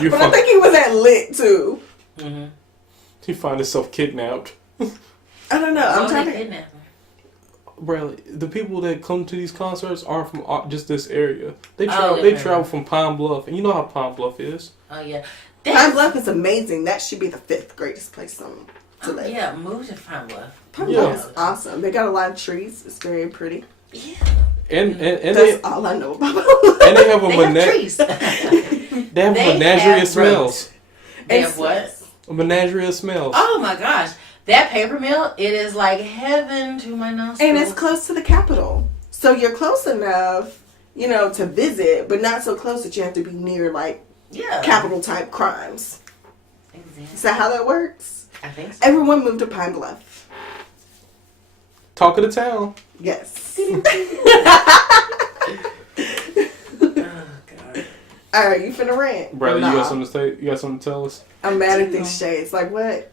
But I think he was at Lit, too. Mm-hmm. He find himself kidnapped. I don't know. I'm trying to... kidnap him? Bradley, the people that come to these concerts aren't from just this area. They travel from Pine Bluff. And you know how Pine Bluff is. Oh, yeah. Pine Bluff is amazing. That should be the 5th greatest place to live. Yeah, move to Pine Bluff. Pine Bluff is awesome. They got a lot of trees. It's very pretty. Yeah. And that's all I know about. And they have a trees. They have a menagerie of smells. They have what? A menagerie of smells. Oh my gosh. That paper mill, it is like heaven to my nostrils. And it's close to the Capitol. So you're close enough, to visit, but not so close that you have to be near, Capitol type crimes. Exactly. Is that how that works? I think so. Everyone moved to Pine Bluff. Talk of the town. Yes. Oh, God. All right, you finna rant. Bradley, you got something to say? You got something to tell us? I'm mad at these shades. Like, what?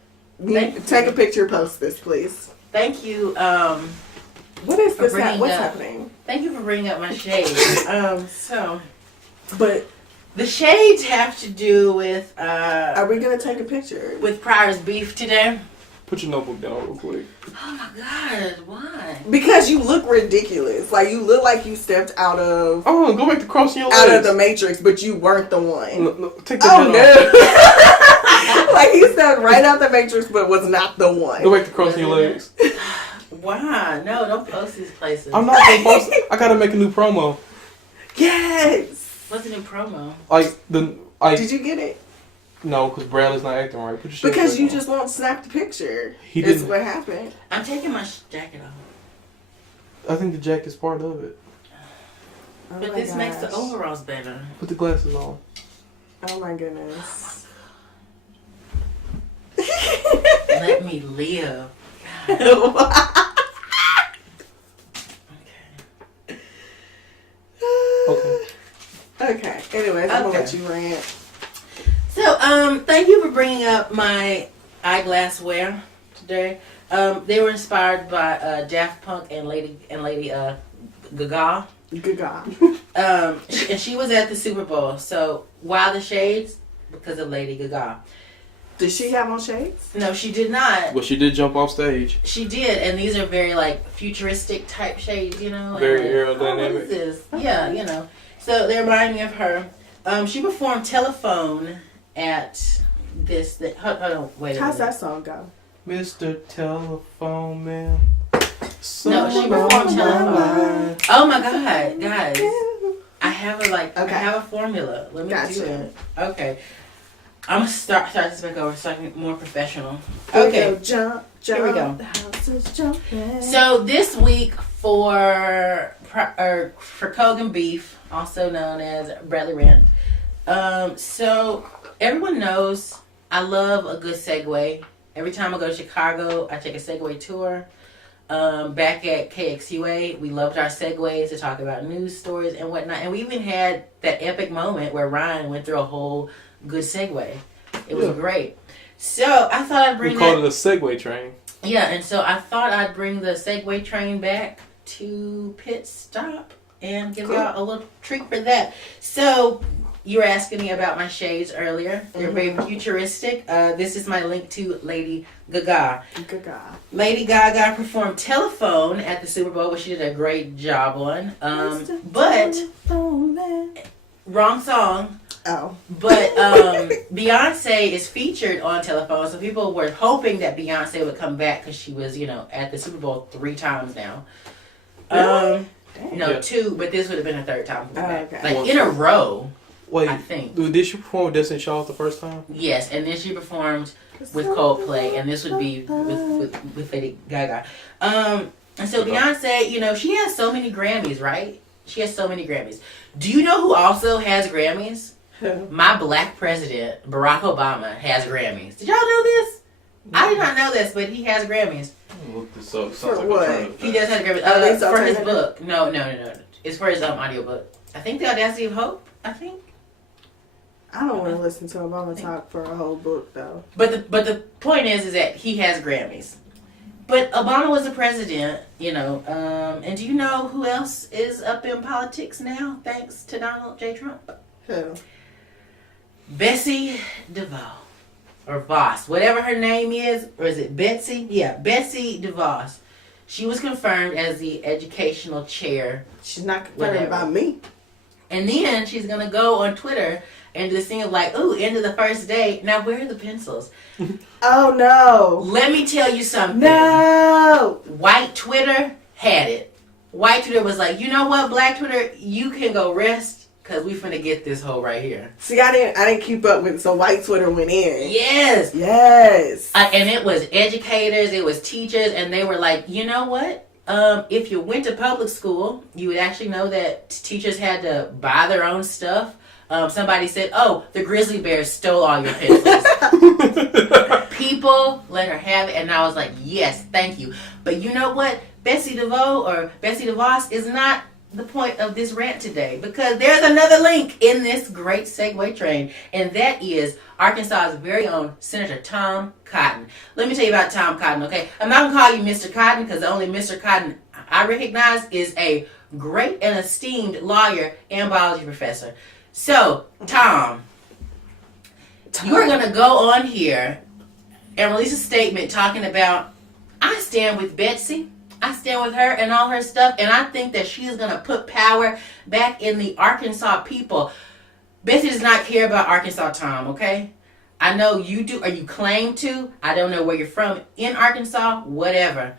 Take a picture, post this, please. Thank you. What is this? What's happening? Thank you for bringing up my shades. But the shades have to do with. Are we gonna take a picture with Pryor's beef today? Put your notebook down real quick. Oh my God! Why? Because you look ridiculous. Like you look like you stepped out of. Oh, go back to crossing your legs. Out of the Matrix, but you weren't the one. No, take the head off. Like he stepped right out the Matrix, but was not the one. Go back to crossing your legs. Why? No, don't post these places. I'm not gonna post. I gotta make a new promo. Yes. What's a new promo? Did you get it? No, because Bradley's not acting right. Because you just won't snap the picture. That's what happened. I'm taking my jacket off. I think the jacket's part of it. Oh but this makes the overalls better. Put the glasses on. Oh my goodness. Let me live. Okay. Anyways, I'm gonna let you rant. So, thank you for bringing up my eyeglass wear today. They were inspired by Daft Punk and Lady Gaga. And she was at the Super Bowl. So, why the shades? Because of Lady Gaga. Did she have on shades? No, she did not. Well, she did jump off stage. She did, and these are very futuristic type shades, Very aerodynamic. What is this? Okay. Yeah, So they remind me of her. She performed Telephone at this. Hold on, wait a minute. How's that song go? Mr. Telephone Man. No, she performed Telephone. Oh my God, guys! I have I have a formula. Let me do it. Okay. I'm gonna start this back over so I can get more professional. Okay. Jump. Here we go. The house is jumping. So this week for Kogan beef, also known as Bradley Rant. So everyone knows I love a good Segway. Every time I go to Chicago, I take a Segway tour. Back at KXUA, we loved our Segways to talk about news stories and whatnot. And we even had that epic moment where Ryan went through a whole good Segway. It was great. So I thought I'd bring we called it a Segway train. Yeah, and so I thought I'd bring the Segway train back to P.i.t.Stop and give y'all a little treat for that. So you were asking me about my shades earlier. They're very futuristic. This is my link to Lady Gaga. Lady Gaga performed Telephone at the Super Bowl, which she did a great job on. But wrong song. Oh. But Beyonce is featured on Telephone, so people were hoping that Beyonce would come back because she was, at the Super Bowl 3 times now. No, 2, but this would have been her 3rd time coming back. In a row. Wait, I think. Did she perform with Destiny Child the first time? Yes, and then she performed with Coldplay, and this would be with Lady Gaga. And so Beyonce, she has so many Grammys, right? She has so many Grammys. Do you know who also has Grammys? My black president, Barack Obama, has Grammys. Did y'all know this? I did not know this, but he has Grammys. Look this up. For what? He does have Grammys. For his book. No. It's for his audiobook. I think The Audacity of Hope, I think. I don't want to listen to Obama talk for a whole book, though. But the point is that he has Grammys. But Obama was the president, and do you know who else is up in politics now, thanks to Donald J. Trump? Who? Betsy DeVos. Or Voss, whatever her name is. Or is it Betsy? Yeah, Betsy DeVos. She was confirmed as the educational chair. She's not confirmed by me. And then she's going to go on Twitter and do this thing of end of the first day. Now, where are the pencils? Oh, no. Let me tell you something. No. White Twitter had it. white Twitter was like, you know what, black Twitter, you can go rest because we finna get this hoe right here. See, I didn't keep up with it, so white Twitter went in. Yes. And it was educators, it was teachers, and they were like, you know what? If you went to public school, you would actually know that teachers had to buy their own stuff. Somebody said, oh, the grizzly bears stole all your pencils. People let her have it, and I was like, yes, thank you. But you know what? Betsy DeVos or Betsy DeVos is not the point of this rant today, because there's another link in this great segue train, and that is Arkansas's very own Senator Tom Cotton. Let me tell you about Tom Cotton, okay? I'm not going to call you Mr. Cotton, because the only Mr. Cotton I recognize is a great and esteemed lawyer and biology professor. So, Tom, you're going to go on here and release a statement talking about, I stand with Betsy. I stand with her and all her stuff, and I think that she is going to put power back in the Arkansas people. Betsy does not care about Arkansas, Tom, okay? I know you do, or you claim to. I don't know where you're from in Arkansas, whatever.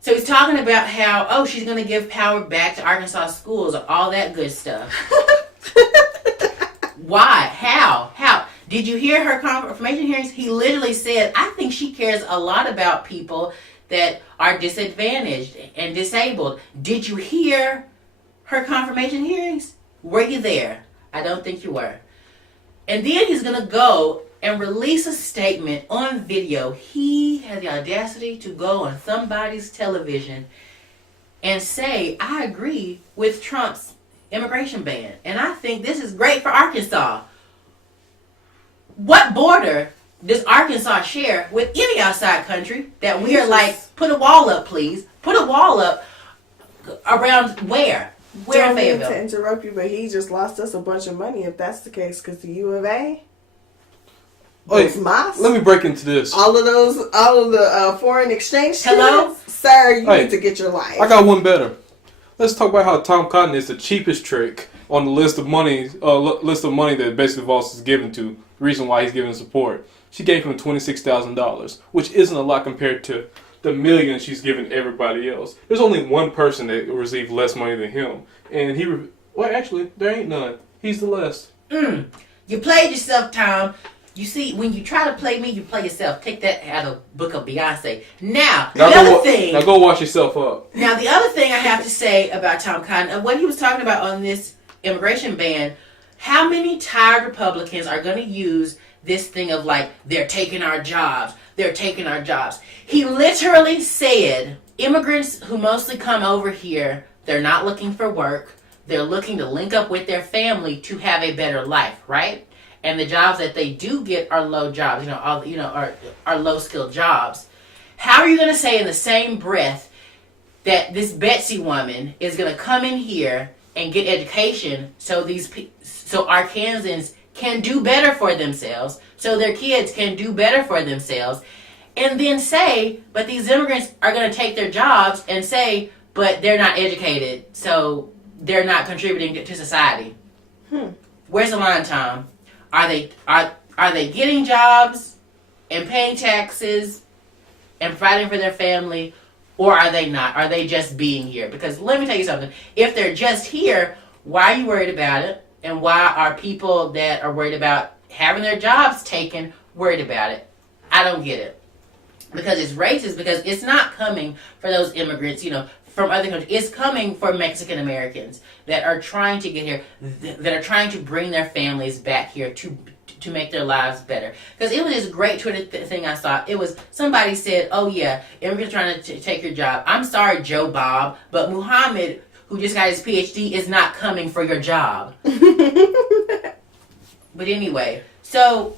So he's talking about how, oh, she's going to give power back to Arkansas schools, all that good stuff. Why? How? Did you hear her confirmation hearings? He literally said, I think she cares a lot about people that are disadvantaged and disabled. Did you hear her confirmation hearings? Were you there? I don't think you were. And then he's going to go and release a statement on video. He had the audacity to go on somebody's television and say, I agree with Trump's immigration ban. And I think this is great for Arkansas. What border does Arkansas share with any outside country that we are like, put a wall up, please? Put a wall up around where? Where in Fayetteville? To interrupt you, but he just lost us a bunch of money if that's the case, because the U of A, let me break into this. All of the foreign exchange Hello? students, sir, you need to get your life. I got one better. Let's talk about how Tom Cotton is the cheapest trick on the list of money that Betsy DeVos is given to. The reason why he's giving support. She gave him $26,000, which isn't a lot compared to the millions she's given everybody else. There's only one person that received less money than him, and actually, there ain't none. He's the less. You played yourself, Tom. You see, when you try to play me, you play yourself. Take that out of the book of Beyonce. Now go wash yourself up. Now, the other thing I have to say about Tom Cotton, what he was talking about on this immigration ban, how many tired Republicans are going to use this thing of like, they're taking our jobs. They're taking our jobs. He literally said, immigrants who mostly come over here, they're not looking for work. They're looking to link up with their family to have a better life, right? And the jobs that they do get are low jobs, are low-skilled jobs. How are you going to say in the same breath that this Betsy woman is going to come in here and get education so Arkansans can do better for themselves, so their kids can do better for themselves, and then say, but these immigrants are going to take their jobs, and say, but they're not educated, so they're not contributing to society? Where's the line, Tom? Are they getting jobs and paying taxes and providing for their family, or are they not? Are they just being here? Because let me tell you something. If they're just here, why are you worried about it? And why are people that are worried about having their jobs taken worried about it? I don't get it. Because it's racist, because it's not coming for those immigrants, from other countries. It's coming for Mexican Americans that are trying to get here, that are trying to bring their families back here to make their lives better. Because it was this great Twitter thing I saw. It was, somebody said, oh yeah, immigrants trying to take your job. I'm sorry, Joe Bob, but Muhammad, who just got his PhD, is not coming for your job. But anyway, so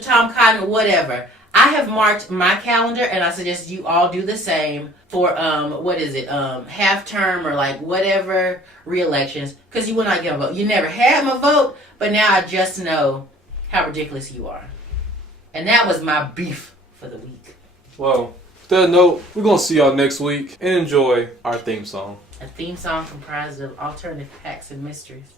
Tom Cotton, whatever. I have marked my calendar, and I suggest you all do the same for, half term or like whatever re-elections, because you will not get a vote. You never had my vote, but now I just know how ridiculous you are. And that was my beef for the week. Well, with that note, we're going to see y'all next week, and enjoy our theme song. A theme song comprised of alternative facts and mysteries.